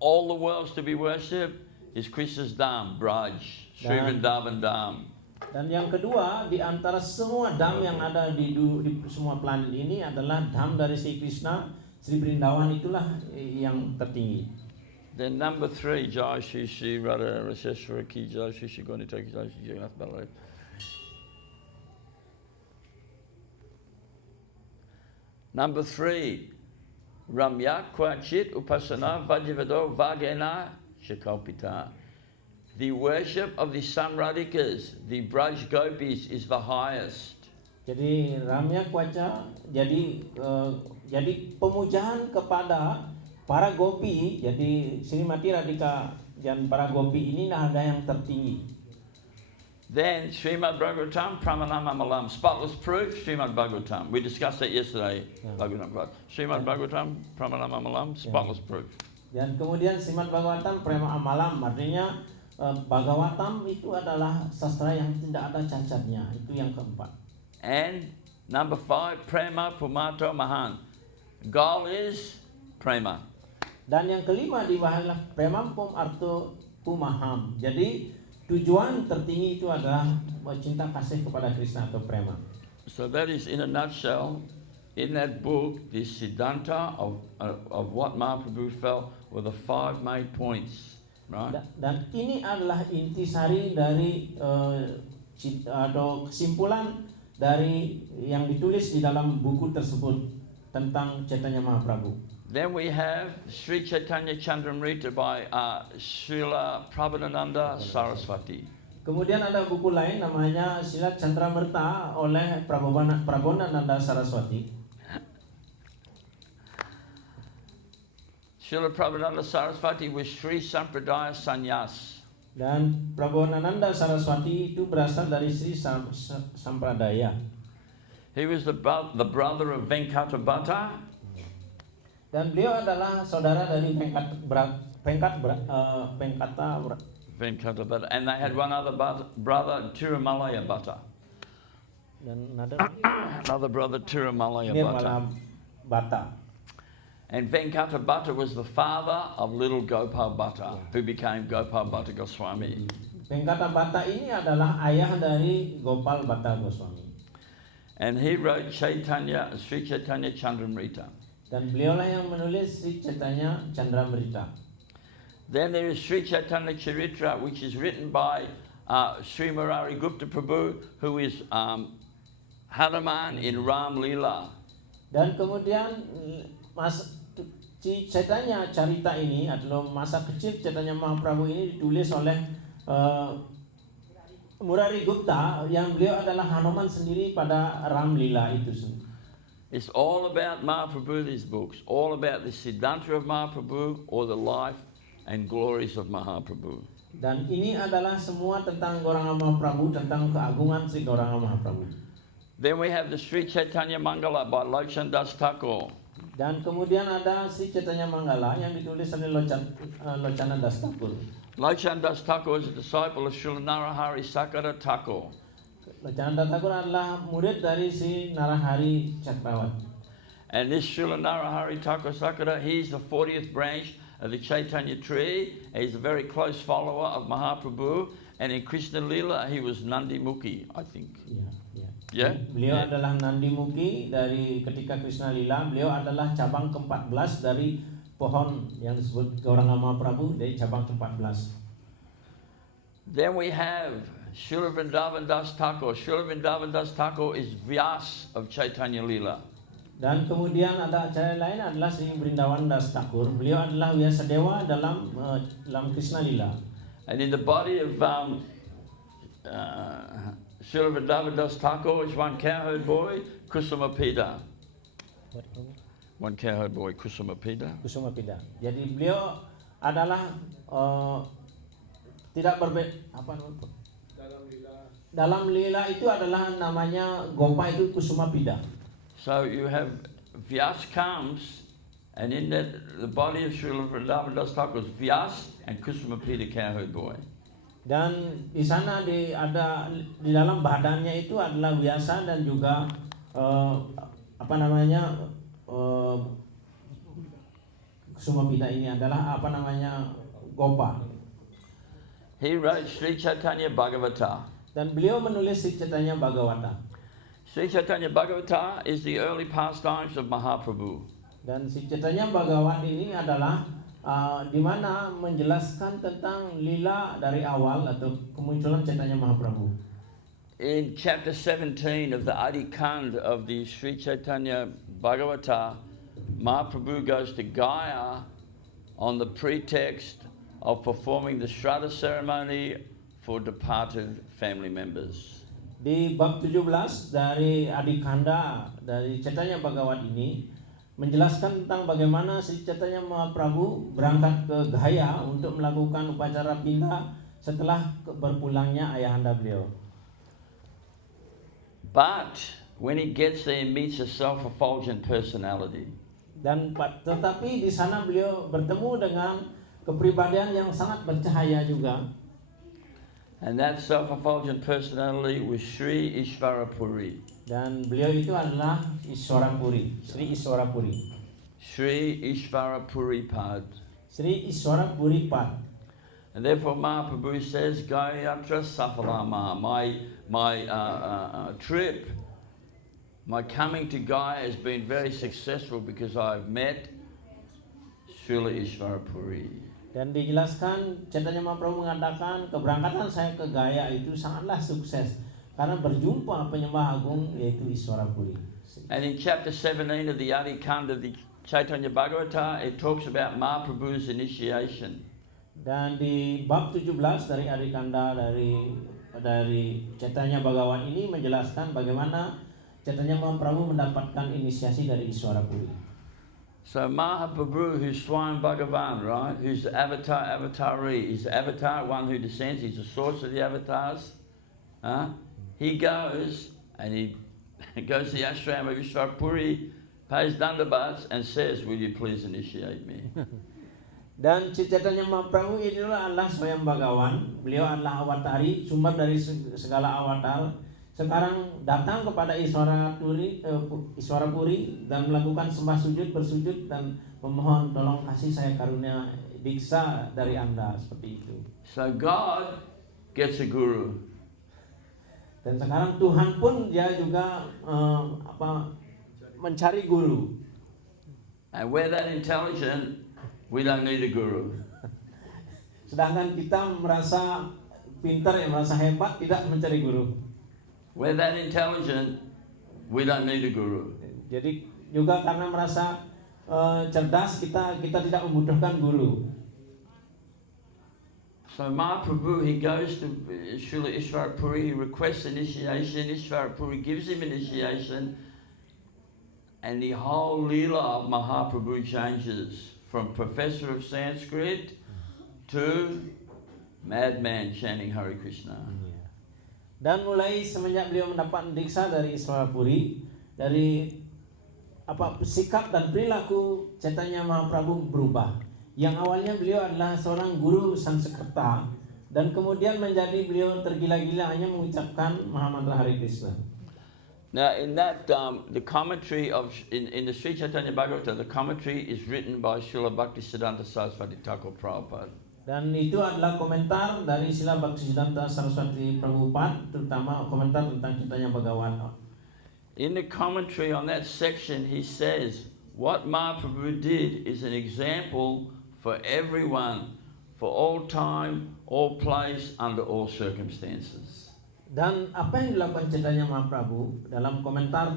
all the worlds to be worshipped is Krishna's dham, Braj, Sri Vrindavan dham. Dan yang kedua, di antara semua dham yang ada di semua planet ini adalah dham dari Sri Krishna, Sri Vrindavan itulah yang tertinggi. Then number 3, Jai Shri Shri Radha Raseshwara Ki Jai Shri Shri Gauranga Ki Jai Shri Jagannath Baladev. Number 3, Ramya Kwachit Upasana Vajivado Vagena Shakalpita. The worship of the Sun Radhikas, the Braj Gopis, is the highest. Jadi Ramya Kwacha, jadi pemujaan kepada para gopi, jadi Srimati Radhika dan para gopi ini ada yang tertinggi. Then Srimad Bhagavatam Pramanamamalam, spotless proof, Srimad Bhagavatam. We discussed that yesterday. Bhagavatam. Srimad Bhagavatam Pramanamamalam, spotless proof. Dan kemudian Srimad Bhagavatam Prema Amalam, artinya Bhagavatam itu adalah sastra yang tidak ada cacatnya. Itu yang keempat. And number 5, Prema Pumato Mahan. Goal is Prema. Dan yang kelima di adalah Prema Pum Arto Pumaham. Jadi tujuan tertinggi itu adalah cinta kasih kepada Krishna atau prema. So that is, in a nutshell, in that book, the Siddhanta of what Mahaprabhu felt were the 5 main points, right? Dan ini adalah intisari dari atau kesimpulan dari yang ditulis di dalam buku tersebut tentang Chaitanya Mahaprabhu. Then we have Sri Chaitanya Chandramrita by Srila Prabodhananda Saraswati. Kemudian ada buku lain namanya Srila Chandramrita oleh Prabodhananda Saraswati. Srila Prabodhananda Saraswati was Sri Sampradaya Sannyas. Dan Prabodhananda Saraswati itu berasal dari Sri Sampradaya. He was the brother of Venkata Bhatta. Dan beliau adalah saudara dari Venkata Venkata Bhatta, and they had one other brother, Tirumalaya Bhatta. Dan Another brother, Tirumalaya Nirmala Bhatta. Bhatta. And Venkata Bhatta was the father of little Gopal Bhatta, who became Gopal Bhatta Goswami. Venkata Bhatta ini adalah ayah dari Gopal Bhatta Goswami. And he wrote Sri Chaitanya Chandramrita. Dan beliaulah yang menulis Sri Chaitanya Chandramrita. Then there is Sri Chaitanya Charitra, which is written by Sri Murari Gupta Prabhu, who is Hanuman in Ram Leela. Dan kemudian Chaitanya Carita ini atau masa kecil Chaitanya Mahaprabhu ini ditulis oleh Murari Gupta, yang beliau adalah Hanuman sendiri pada Ram Leela itu sendiri. It's all about Mahaprabhu, these books, all about the Siddhanta of Mahaprabhu or the life and glories of Mahaprabhu. Dan ini adalah semua tentang Gauranga Mahaprabhu, tentang keagungan Sri Gauranga Mahaprabhu. Then we have the Sri Chaitanya Mangala by Lochan Das Thakur. Dan kemudian ada Sri Chaitanya Mangala yang ditulis oleh Lochana Das Thakur. Lochan Das Thakur is a disciple of Srila Narahari Sakara Thakur. Lochana Das Thakur adalah murid dari Sri Narahari Cakrawati. And this Srila Narahari Thakur Sakara, he's the 40th branch of the Chaitanya tree. He's a very close follower of Mahaprabhu. And in Krishna Lila, he was Nandi Mukhi, I think. Yeah? Beliau adalah Nandi Mukhi dari ketika Krishna Lila. Beliau adalah cabang ke-14 dari pohon yang disebut Gauranga Mahaprabhu, dari cabang ke-14. Then we have Srila Vrindavan Das Thakur. Srila Vrindavan Das Thakur is Vyas of Chaitanya Lila. Dan kemudian ada acara lain adalah Sri Vrindavan Das Thakur. Beliau adalah Vyasadewa dalam Krishna Lila. And in the body of Srila Vrindavan Das Thakur is one cowherd boy, Kusumapida. One cowherd boy, Kusumapida. Kusumapida. Jadi beliau adalah tidak berbeda apa namanya? Dalam lila itu adalah namanya Gopa itu Kusumapida. So you have Vyas comes, and in that the body of Srila Vrindavan Das Thakur is Vyas and Kusumapida cowherd boy. Dan di sana ada di dalam badannya itu adalah Vyasa dan juga Kusumapida ini adalah Gopa. He wrote Sri Chaitanya Bhagavata. Dan beliau menulis Sri Chaitanya Bhagavata. Sri Chaitanya Bhagavata is the early pastimes of Mahaprabhu. Dan Sri Chaitanya Bhagavata ini adalah di mana menjelaskan tentang lila dari awal atau kemunculan Chaitanya Mahaprabhu. In chapter 17 of the Adi Kand of the Sri Chaitanya Bhagavata, Mahaprabhu goes to Gaya on the pretext of performing the Shraddha ceremony for departed family members. Di bab 17 dari Adikanda dari Chaitanya Bhagavata ini menjelaskan tentang bagaimana Sri Chaitanya Mahaprabhu berangkat ke Gaya untuk melakukan upacara pindah setelah berpulangnya ayahanda beliau. But when he gets there, he meets a self-effulgent personality. Dan tetapi di sana beliau bertemu dengan kepribadian yang sangat bercahaya juga. And that self-effulgent personality was Sri Ishvara Puri. Dan beliau itu adalah Iswarapuri, Sri Iswarapuri. Sri Ishvara Puri Pad. Sri Iswarapuri Pad. And therefore Mahaprabhu says, Gayatra Safalama, my trip, my coming to Gaya has been very successful because I've met Srila Ishwarapuri. Dan dijelaskan, Chaitanya Mahaprabhu mengatakan keberangkatan saya ke Gaya itu sangatlah sukses karena berjumpa penyembah agung yaitu Ishwarapuri. And in chapter 17 of the Adi Kanda of the Chaitanya Bhagavata, it talks about Mahaprabhu's initiation. Dan di bab 17 dari Adikanda dari Chaitanya Bhagawan ini menjelaskan bagaimana Chaitanya Mahaprabhu mendapatkan inisiasi dari Ishwarapuri. So Mahaprabhu, who's Swayam Bhagavan, right, who's the avatari, he's the avatar, one who descends, he's the source of the avatars. He goes and he goes to the ashram of Ishwarapuri, pays dandavats and says, will you please initiate me? Dan Chaitanya Mahaprabhu inilah Allah Swayam Bhagawan. Beliau adalah awatari, sumber dari segala awatar. Sekarang datang kepada Ishwarapuri dan melakukan sembah sujud, bersujud dan memohon tolong kasih saya karunia diksa dari Anda, seperti itu. So God gets a guru. Dan sekarang Tuhan pun dia juga mencari guru. And we're that intelligent, we don't need a guru. Sedangkan kita merasa pintar, merasa hebat, tidak mencari guru. We're that intelligent, we don't need a guru. Jadi juga karena merasa cerdas, kita tidak membutuhkan guru. So Mahaprabhu, he goes to Srila Ishwarapuri, he requests initiation, Ishwarapuri gives him initiation, and the whole Leela of Mahaprabhu changes from professor of Sanskrit to madman chanting Hare Krishna. Dan mulai semenjak beliau mendapat diksa dari Ishwarapuri, dari sikap dan perilaku Chaitanya Mahaprabhu berubah. Yang awalnya beliau adalah seorang guru Sanskerta dan kemudian menjadi beliau tergila-gila hanya mengucapkan Mahamantra Hare Krishna. Now in that the commentary of in the Sri Chaitanya Bhagavata, the commentary is written by Srila Bhaktisiddhanta Saraswati Thakur Prabhupada. Dan itu adalah komentar dari Srila Bhaktisiddhanta Saraswati Prabhupada, terutama komentar tentang Chaitanya Bhagawan. In the commentary on that section, he says, what Mahaprabhu did is an example for everyone, for all time, all place, under all circumstances. Dan apa yang dilakukan Chaitanya Mahaprabhu dalam komentar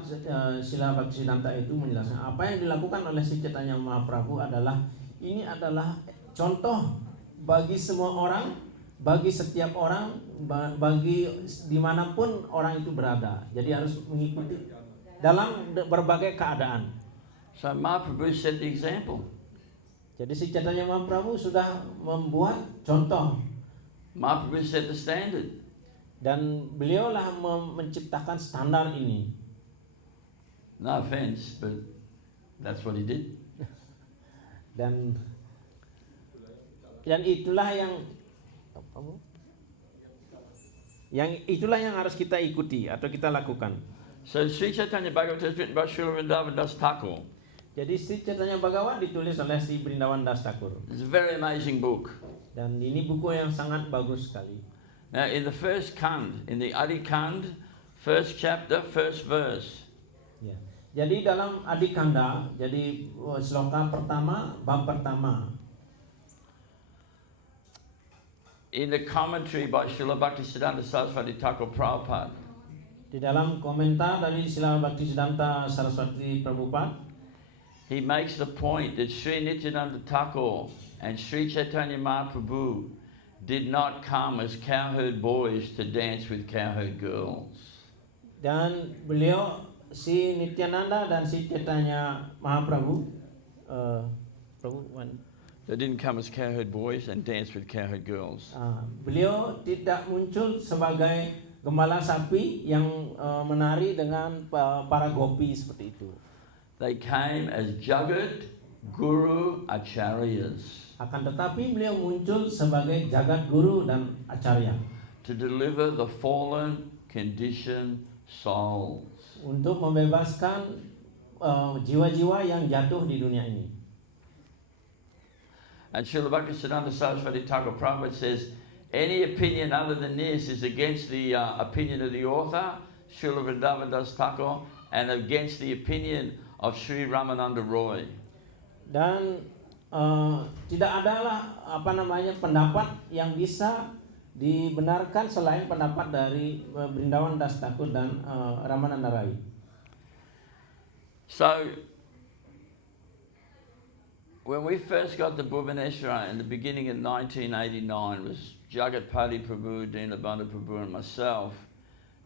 Srila Bhaktisiddhanta itu menjelaskan apa yang dilakukan oleh si Chaitanya Mahaprabhu adalah ini adalah contoh bagi semua orang, bagi setiap orang, bagi dimanapun orang itu berada. Jadi harus mengikuti dalam berbagai keadaan. So Mahaprabhu set the example. Jadi si Chaitanya Mahaprabhu sudah membuat contoh. Mahaprabhu set the standard. Dan beliaulah menciptakan standar ini. No offense, but that's what he did. Dan itulah yang harus kita ikuti atau kita lakukan. So Sri Chaitanya Bhagavata is written by Srila Vrindavan Das Thakur. Jadi Sri Chaitanya Bhagawan ditulis oleh Sri Vrindavan Das Thakur. It's a very amazing book. Dan ini buku yang sangat bagus sekali. Now in the first Kand, in the Adi Kand, first chapter, first verse. Ya. Jadi dalam Adi Kanda, jadi sloka pertama, bab pertama. In the commentary by Srila Bhaktisiddhanta Saraswati Thakur Prabhupada, Di dalam komentar dari Srila Bhaktisiddhanta Saraswati Prabhupada, he makes the point that Sri Nityananda Thakur and Sri Chaitanya Mahaprabhu did not come as cowherd boys to dance with cowherd girls. Dan beliau, si Nityananda dan si Chaitanya Mahaprabhu, They didn't come as cowherd boys and dance with cowherd girls. Beliau tidak muncul sebagai gembala sapi yang menari dengan para gopi seperti itu. They came as Jagat Guru Acharyas Akan tetapi beliau muncul sebagai jagat guru dan acarya to deliver the fallen, conditioned souls. untuk membebaskan jiwa-jiwa yang jatuh di dunia ini. And Srila Bhaktisiddhanta Saraswati Thakur Prabhupada says, any opinion other than this is against the opinion of the author, Srila Vrindavan Das Thakur, and against the opinion of Sri Ramananda Roy. Dan tidak adalah pendapat yang bisa dibenarkan selain pendapat dari Vrindavan Das Thakur dan Ramananda Rai. So, when we first got to Bhubaneswar in the beginning of 1989, it was Jagat Padi Prabhu, Dinabandhu Prabhu and myself,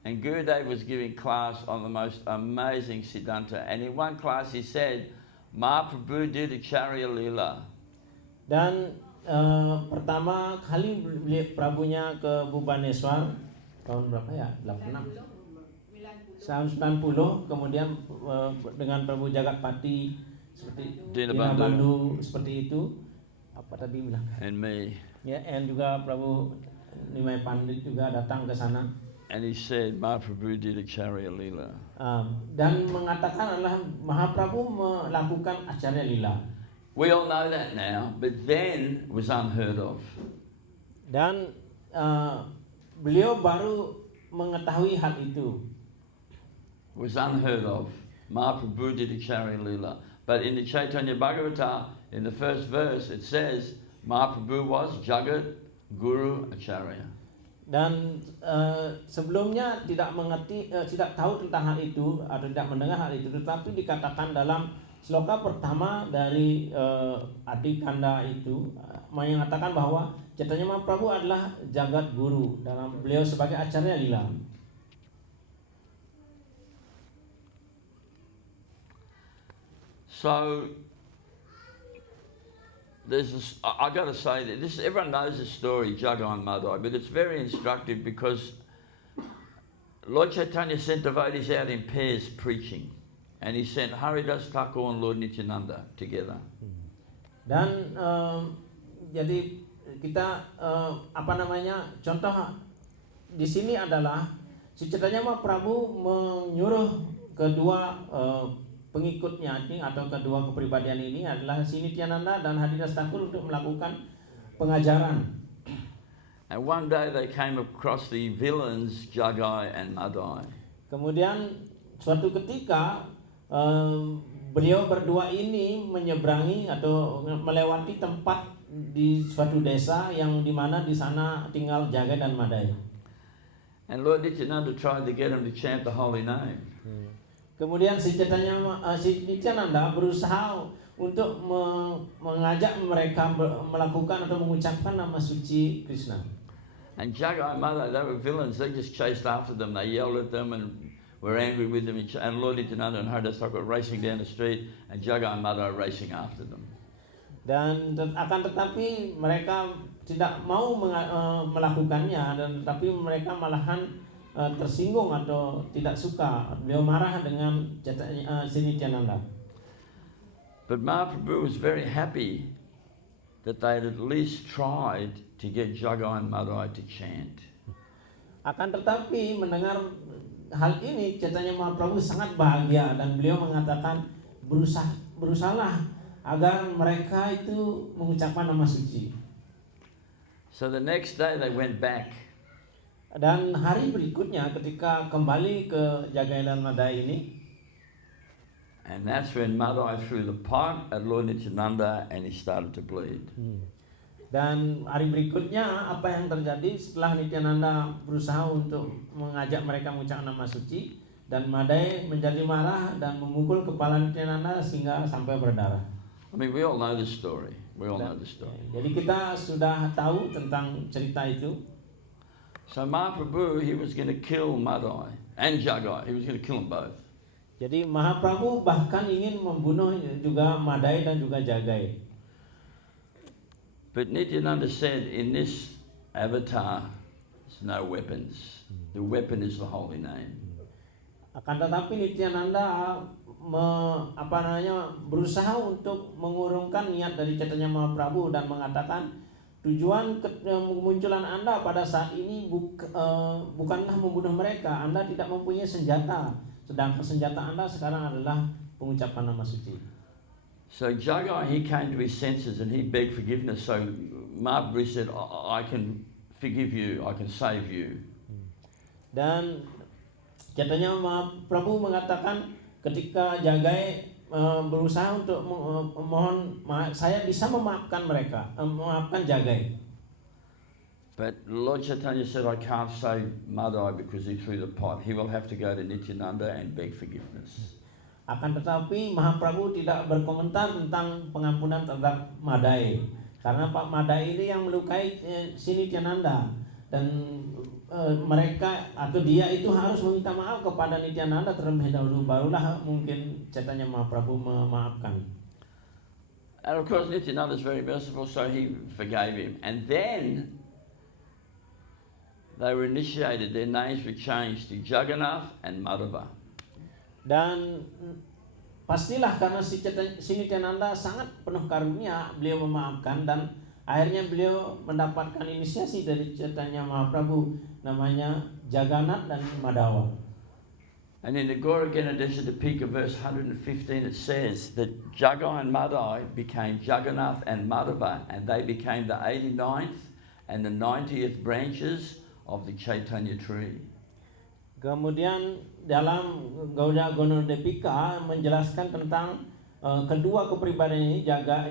and Gurudev was giving class on the most amazing Siddhanta, and in one class he said, Mahaprabhu did a Charya Lila. Dan pertama kali Prabunya ke Bhubaneswar tahun berapa ya? 86. Tahun 90, kemudian dengan Prabu Jagatpati seperti Dinabandhu seperti itu, apa tadi bilang? And me. Ya, and juga Prabu Nimai Pandit juga datang ke sana. And he said Mahaprabhu did a Charya Lila. Dan mengatakan adalah Mahaprabhu melakukan acara lila. We all know that now, but then it was unheard of. Dan beliau baru mengetahui hal itu. It was unheard of. Mahaprabhu did a Charya Lila. But in the Chaitanya Bhagavata, in the first verse, it says Mahaprabhu was Jagat Guru Acharya. Dan sebelumnya tidak mengerti, tidak tahu tentang hal itu atau tidak mendengar hal itu, tetapi dikatakan dalam sloka pertama dari Adi Kanda itu mengatakan bahwa Chaitanya Mahaprabhu adalah Jagat Guru dalam beliau sebagai acarya lila. So there's this, I got to say that this, everyone knows this story, Jagai and Madai, but it's very instructive because Lord Chaitanya sent devotees out in pairs preaching, and he sent Haridas Thakur and Lord Nityananda together. Dan jadi kita contoh di sini adalah si Chaitanya Mahaprabhu menyuruh kedua pengikutnya ini atau kedua kepribadian ini adalah si Nityananda dan Haridas Thakur untuk melakukan pengajaran. And one day they came across the villains Jagai and Madai. Kemudian suatu ketika beliau berdua ini menyeberangi atau melewati tempat di suatu desa yang dimana di sana tinggal Jagai dan Madai. And Lord Nityananda tried to get him to chant the holy name. Kemudian si Nityananda berusaha untuk mengajak mereka melakukan atau mengucapkan nama suci Krishna. And Jagai and Madai, they were villains. They just chased after them. They yelled at them and were angry with them. And Lord Nityananda and Haridas Thakur were racing down the street, and Jagai and Madai were racing after them. Dan akan tetapi mereka tidak mau melakukannya, dan tetapi mereka malahan tersinggung atau tidak suka. Beliau marah dengan si Nityananda. But Mahaprabhu was very happy that they had at least tried to get Jagai and Madai to chant. Akan tetapi mendengar hal ini Chaitanya Mahaprabhu sangat bahagia, dan beliau mengatakan berusahalah agar mereka itu mengucapkan nama suci. So the next day they went back. Dan hari berikutnya ketika kembali ke Jagai dan Madai ini, and that's when Madai threw the pot at Lord Nityananda and he started to bleed. Dan hari berikutnya apa yang terjadi setelah Nityananda berusaha untuk mengajak mereka mengucapkan nama suci, dan Madai menjadi marah dan memukul kepala Nityananda sehingga sampai berdarah. I mean, we all know this story. We all know this story. Jadi kita sudah tahu tentang cerita itu. So Mahaprabhu, he was going to kill Madai and Jagai. He was going to kill them both. Jadi Mahaprabhu bahkan ingin membunuh juga Madai dan juga Jagai. But Nityananda said, in this avatar, there's no weapons. The weapon is the holy name. Akan tetapi Nityananda berusaha untuk mengurungkan niat dari Chaitanya Mahaprabhu dan mengatakan tujuan kemunculan Anda pada saat ini bukanlah membunuh mereka. Anda tidak mempunyai senjata, sedangkan senjata Anda sekarang adalah pengucapan nama suci. So Jagai, he came to his senses and he begged forgiveness. So Mahaprabhu said, I can forgive you, I can save you. Dan Chaitanya Mahaprabhu mengatakan ketika Jagai berusaha untuk mohon saya bisa memaafkan mereka, memaafkan Jagai. But Lord Chaitanya said, I can't save Madai because he threw the pot. He will have to go to Nityananda and beg forgiveness. Akan tetapi Mahaprabhu tidak berkomentar tentang pengampunan terhadap Madai, karena Pak Madai ini yang melukai si Nityananda, dan mereka atau dia itu harus meminta maaf kepada Nityananda terlebih dahulu, barulah mungkin Chaitanya Mahaprabhu memaafkan. And of course Nityananda is very merciful, so he forgave him. And then they were initiated, their names were changed to Jagannath and Madhava. Dan pastilah karena si Nityananda sangat penuh karunia, beliau memaafkan, dan akhirnya beliau mendapatkan inisiasi dari Chaitanya Mahaprabhu, namanya Jagannath dan Madhava. And in the Gaura Ganadesha Dipika verse 115 it says that Jagai and Madai became Jagannath and Madhava, and they became the 89th and the 90th branches of the Chaitanya tree. Kemudian dalam Gauda Ganadepika menjelaskan tentang kedua kepribadian ini,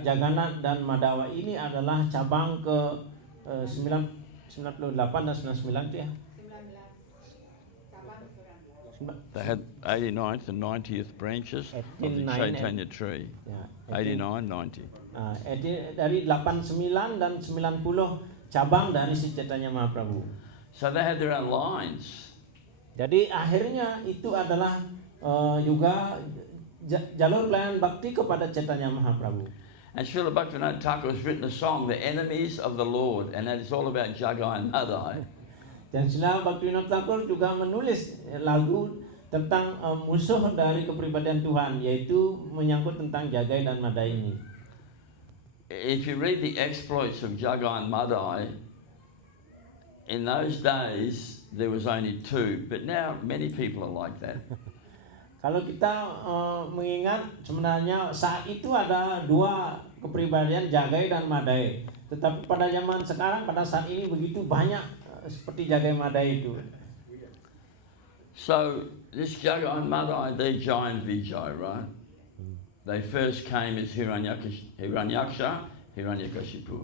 Jagannath dan Madhava ini adalah cabang ke 98 dan 99 itu ya. They had 89th and 90th branches of the 89 Chaitanya tree. Ya, 89, 90. dari 89 dan 90 cabang dari si Chaitanya Mahaprabhu. So they had their own lines. Jadi akhirnya itu adalah juga jalur pelayanan bakti kepada Chaitanya Mahaprabhu. And Srila Bhaktivinoda Thakur has written a song, The Enemies of the Lord, and that is all about Jagai and Madai. Dan Srila Bhaktivinoda Thakur juga menulis lagu tentang musuh dari kepribadian Tuhan, yaitu menyangkut tentang Jagai dan Madai ini. If you read the exploits of Jagai and Madai, in those days there was only two, but now many people are like that. Kalau kita mengingat sebenarnya saat itu ada dua kepribadian Jagai dan Madai, tetapi pada zaman sekarang pada saat ini begitu banyak seperti Jagai Madai itu. So this Jagai and Madai, they're giant Vijay, right? They first came as Hiranyaksha, Hiranyakashipu.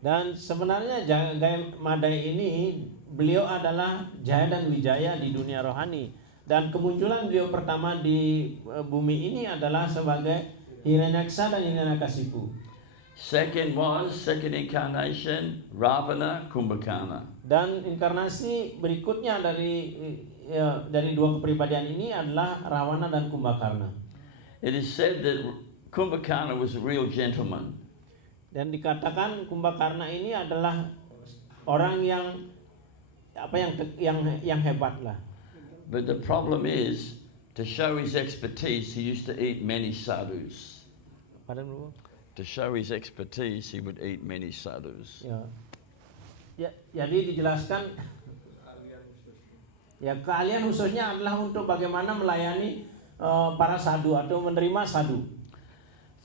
Dan sebenarnya Jagai Madai ini beliau adalah Jaya dan Wijaya di dunia rohani, dan kemunculan beliau pertama di bumi ini adalah sebagai Hiranyaksa dan Hiranyakasipu. Second incarnation, Ravana, Kumbhakarna. Dan inkarnasi berikutnya dari dua kepribadian ini adalah Ravana dan Kumbhakarna. It is said that Kumbhakarna was a real gentleman. Dan dikatakan Kumbhakarna ini adalah orang yang hebat lah. But the problem is, to show his expertise, he used to eat many sadhus. To show his expertise, he would eat many sadhus. Ya, jadi dijelaskan ya keahlian khususnya adalah untuk bagaimana melayani para sadhu atau menerima sadhu.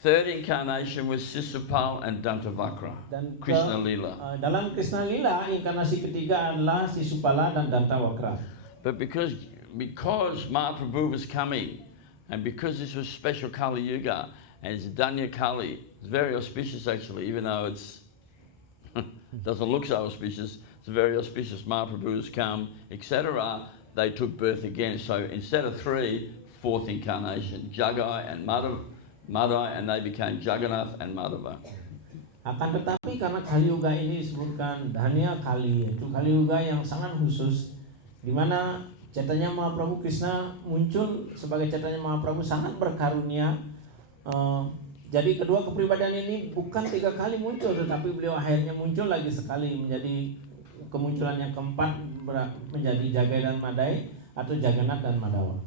Third incarnation was Sisupal and Dantavakra, Dan Krishna Lila. Dalam Krishna Lila inkarnasi ketiga adalah Sisupala dan Dantavakra. But because Mahaprabhu was coming, and because this was special Kali Yuga, and it's Danya Kali, it's very auspicious actually, even though it's doesn't look so auspicious, it's very auspicious. Mahaprabhu has come, etc. They took birth again. So instead of three, fourth incarnation, Jagai and Madai, and they became Jagannath and Madhava. Akan tetapi karena Kali Yuga ini disebutkan Danya Kali, itu Kali Yuga yang sangat khusus, di mana Chaitanya Mahaprabhu Krishna muncul sebagai Chaitanya Mahaprabhu sangat berkarunia. Jadi kedua kepribadian ini bukan 3 kali muncul, tetapi beliau akhirnya muncul lagi sekali, menjadi kemunculan yang keempat menjadi Jagai dan Madai atau Jagannath dan Madhava.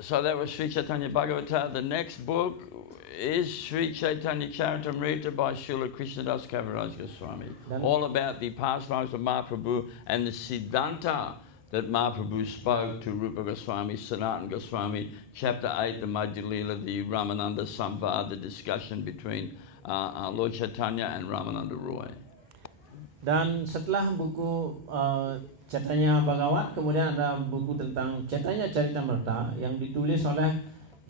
So that was Sri Chaitanya Bhagavata. The next book is Sri Chaitanya Charitamrita by Srila Krishnadas Kaviraj Goswami. All about the pastimes of Mahaprabhu and the Siddhanta that Mahaprabhu spoke to Rupa Goswami, Sanatana Goswami, chapter 8, the Madhya Lila, the Ramananda Samvad, the discussion between Lord Chaitanya and Ramananda Roy. Dan setelah buku Chaitanya Bhagavat, kemudian ada buku tentang Chaitanya Charitamrita yang ditulis oleh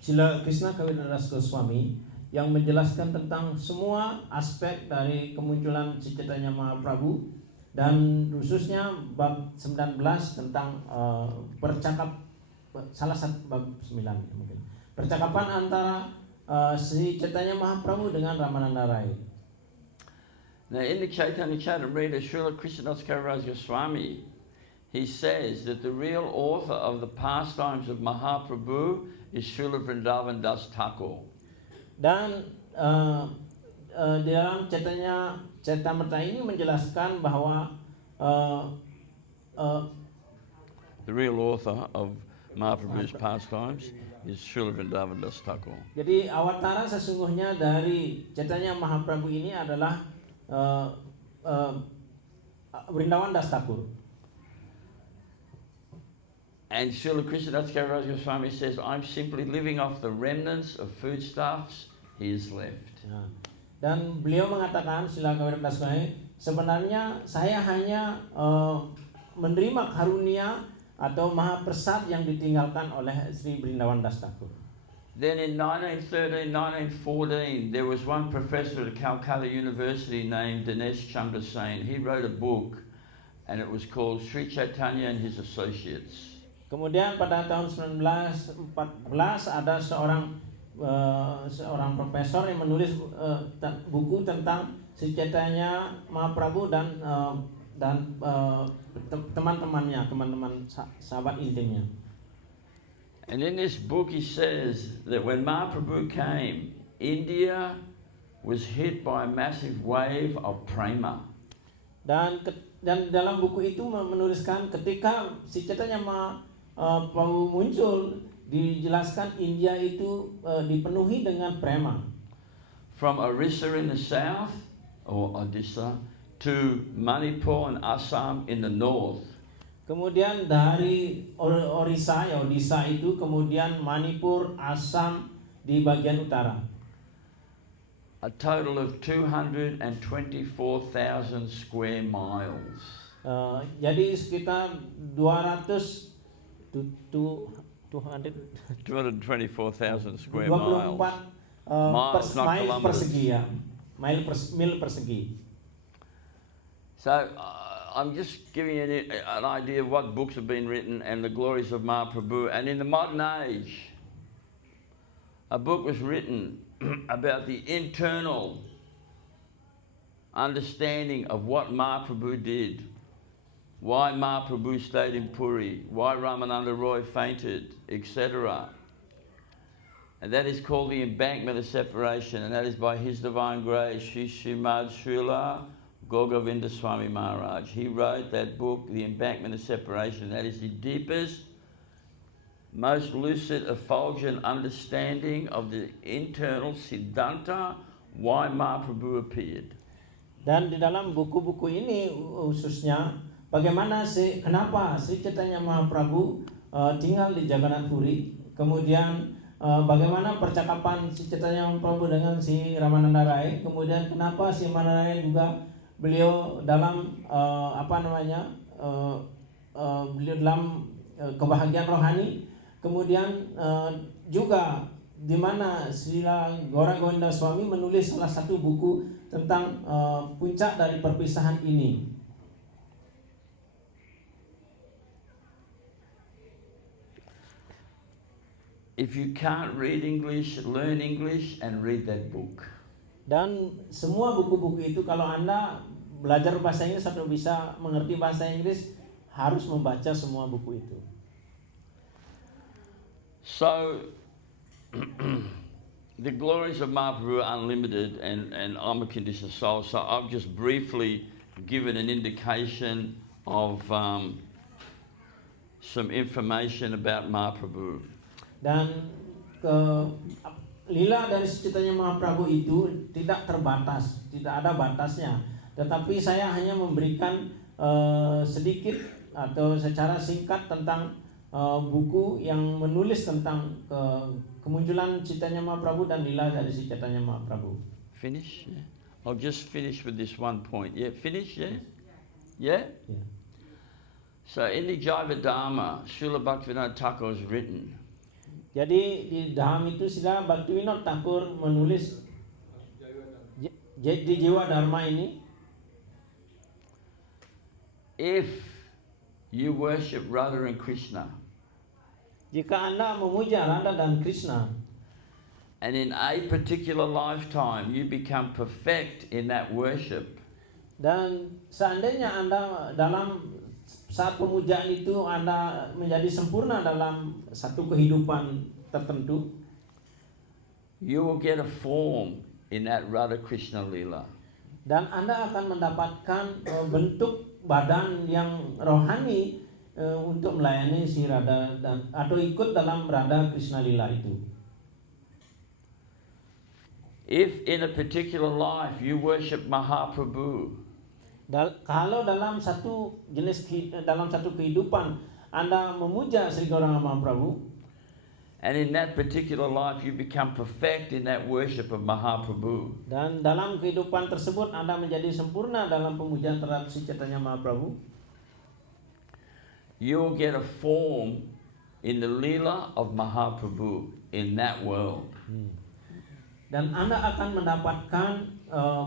Srila Krishna Kaviradas Goswami yang menjelaskan tentang semua aspek dari kemunculan si Chaitanya Mahaprabhu, dan khususnya bab 19 tentang salah satu bab 9 mungkin percakapan antara si Chaitanya Mahaprabhu dengan Ramananda Rai. Now in the Chaitanya Charitamrita, Srila Krishnadas Kaviraj Goswami, he says that the real author of the pastimes of Mahaprabhu is Srila Vrindavan Das Thakur. Dan di dalam Chaitanya Charitamrita ini menjelaskan bahwa the real author of Mahaprabhu's pastimes is Srila Vrindavan Das Thakur. Jadi awatara sesungguhnya dari Chaitanya Mahaprabhu ini adalah Vrindavan Das Thakur. And Srila Krishnadas Kaviraj Goswami says, I'm simply living off the remnants of foodstuffs he has left. Nah, dan beliau mengatakan, Srila Kaviradas Goswami, sebenarnya saya hanya menerima karunia atau mahaprasad yang ditinggalkan oleh Sri Vrindavan Das Thakur. Then in 1913, 1914, there was one professor at Calcutta University named Dinesh Chandra Sen. He wrote a book and it was called Sri Chaitanya and His Associates. Kemudian pada tahun 1914 ada seorang profesor yang menulis buku tentang si Chaitanya Mahaprabhu dan teman-temannya, teman-teman sahabat intimnya. And in this book he says that when Mahaprabhu came, India was hit by a massive wave of prema. Dan dalam buku itu menuliskan ketika si Chaitanya Mahaprabhu muncul, dijelaskan India itu dipenuhi dengan prema. From Orissa in the south, or Odisha, to Manipur and Assam in the north. Kemudian dari Odisha itu, kemudian Manipur, Assam di bagian utara. A total of 224,000 square miles. Jadi sekitar 224,000 square 24 miles. mil persegi ya, mil persegi. So I'm just giving you an idea of what books have been written and the glories of Mahaprabhu. And in the modern age, a book was written about the internal understanding of what Mahaprabhu did, why Mahaprabhu stayed in Puri, why Ramananda Roy fainted, etc. And that is called The Embankment of Separation, and that is by His Divine Grace, Sri Srimad Srila Gogavinda Swami Maharaj. He wrote that book, The Embankment of Separation. That is the deepest, most lucid, effulgent understanding of the internal Siddhanta, why Mahaprabhu appeared. Dan di dalam buku-buku ini khususnya kenapa Sri Chaitanya Mahaprabhu tinggal di Jagannath Puri, kemudian bagaimana percakapan si Chaitanya Mahaprabhu dengan si Ramananda Rai, kemudian kenapa si Ramananda Rai juga beliau dalam beliau dalam kebahagiaan rohani, kemudian juga di mana Srila Gaura Govinda Swami menulis salah satu buku tentang puncak dari perpisahan ini. If you can't read English, learn English and read that book. Dan semua buku-buku itu, kalau Anda belajar bahasa Inggris atau bisa mengerti bahasa Inggris, harus membaca semua buku itu. So, the glories of Mahaprabhu are unlimited, and I'm a conditioned soul, so I've just briefly given an indication of some information about Mahaprabhu. Dan lila dari Chaitanya Mahaprabhu itu tidak terbatas, tidak ada batasnya. Tetapi saya hanya memberikan sedikit atau secara singkat tentang buku yang menulis tentang kemunculan Chaitanya Mahaprabhu dan lila dari si Chaitanya Mahaprabhu. Finish? Yeah. I'll just finish with this one point. Yeah, finish? Yeah? Yeah? Ya. So in the Jaiva Dharma, Srila Bhaktivinoda Thakur has written, Jadi di Dham itu Srila Bhaktivinoda Thakur menulis di Jiwa Dharma ini, if you worship Radha and Krishna, jika Anda memuja Radha dan Krishna, and in a particular lifetime you become perfect in that worship, dan seandainya Anda dalam saat pemujaan itu Anda menjadi sempurna dalam satu kehidupan tertentu, you will get a form in that Radha Krishna Lila. dan Anda akan mendapatkan bentuk badan yang rohani untuk melayani si Radha dan atau ikut dalam Radha Krishna Lila itu. If in a particular life you worship Mahaprabhu, Kalau dalam satu dalam satu kehidupan Anda memuja Sri Gauranga Mahaprabhu, and in that particular life you become perfect in that worship of Mahaprabhu, dan dalam kehidupan tersebut Anda menjadi sempurna dalam pemujaan terhadap si Chaitanya Mahaprabhu, you will get a form in the Leela of Mahaprabhu in that world. dan Anda akan mendapatkan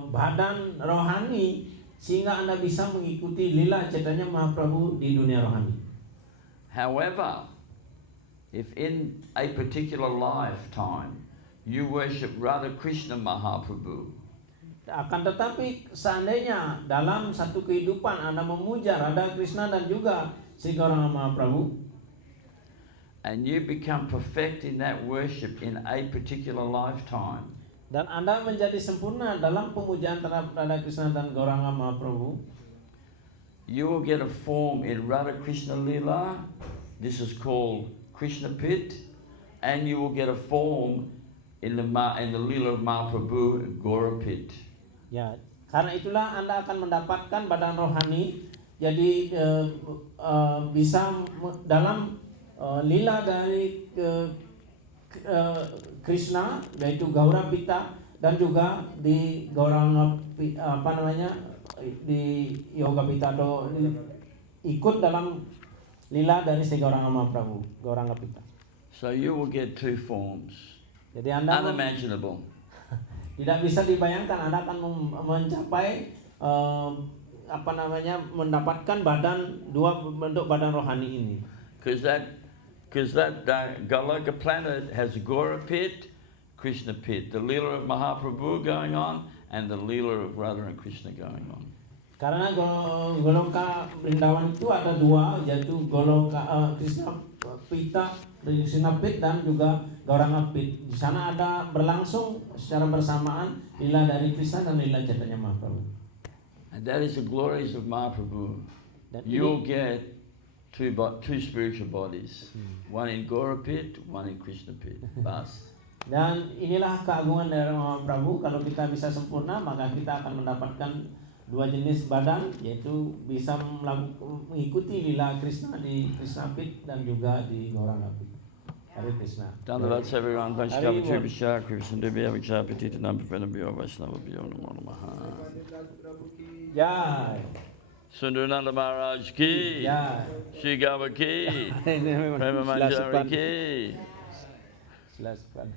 badan rohani sehingga Anda bisa mengikuti lila Chaitanya Mahaprabhu di dunia rohani. However, if in a particular lifetime you worship Radha Krishna Mahaprabhu, Akan tetapi seandainya dalam satu kehidupan Anda memuja Radha Krishna dan juga Sri Gauranga Mahaprabhu, and you become perfect in that worship in a particular lifetime, dan Anda menjadi sempurna dalam pemujaan terhadap Radha Krishna dan Gauranga Mahaprabhu, you will get a form in Radha Krishna Lila. This is called Krishna Pit, and you will get a form in the Lila of Mahaprabhu, Gora Pit. ya, karena itulah Anda akan mendapatkan badan rohani. Jadi bisa dalam lila dari Krishna yaitu Gaura Pita, dan juga di Gauranga di Yoga Pita atau ikut dalam lila dari Sri Gauranga Mahaprabhu, Gauranga Pita. So you will get two forms. Jadi Anda Unimaginable. tidak bisa dibayangkan Anda akan mencapai mendapatkan dua bentuk badan rohani ini. Because that Goloka planet has Gora Pit, Krishna Pit, the Leela of Mahaprabhu going on, and the Leela of Radha and Krishna going on. Karena Goloka Vrindavan itu ada dua, yaitu Goloka Krishna Pita, Krishna Pit, dan juga Gauranga Pit. Di sana ada berlangsung secara bersamaan lila dari Krishna dan lila Chaitanya Mahaprabhu. And that is the glories of Mahaprabhu. Dan You'll get two spiritual bodies, one in Gora Pit, one in Krishna Pit. Bas. Dan inilah keagungan dari Mahaprabhu. Kalau kita bisa sempurna, maka kita akan mendapatkan dua jenis badan, yaitu bisa mengikuti lila Krishna di Krishna Pit dan juga di Gauranga Pit. Hare Krishna. Dhanavad everyone. Hari Vaishkava Bol. Tribhishya, Krishna Devya Vichya, Petita Nampavena Bhyo, Vaishnava Bhyo, Namo Namaha. Jai. Sundarananda Maharaj ki, Jai. Shri Gava ki, Ini memang Prema sila Manjari sepan. ki. Sila sepan.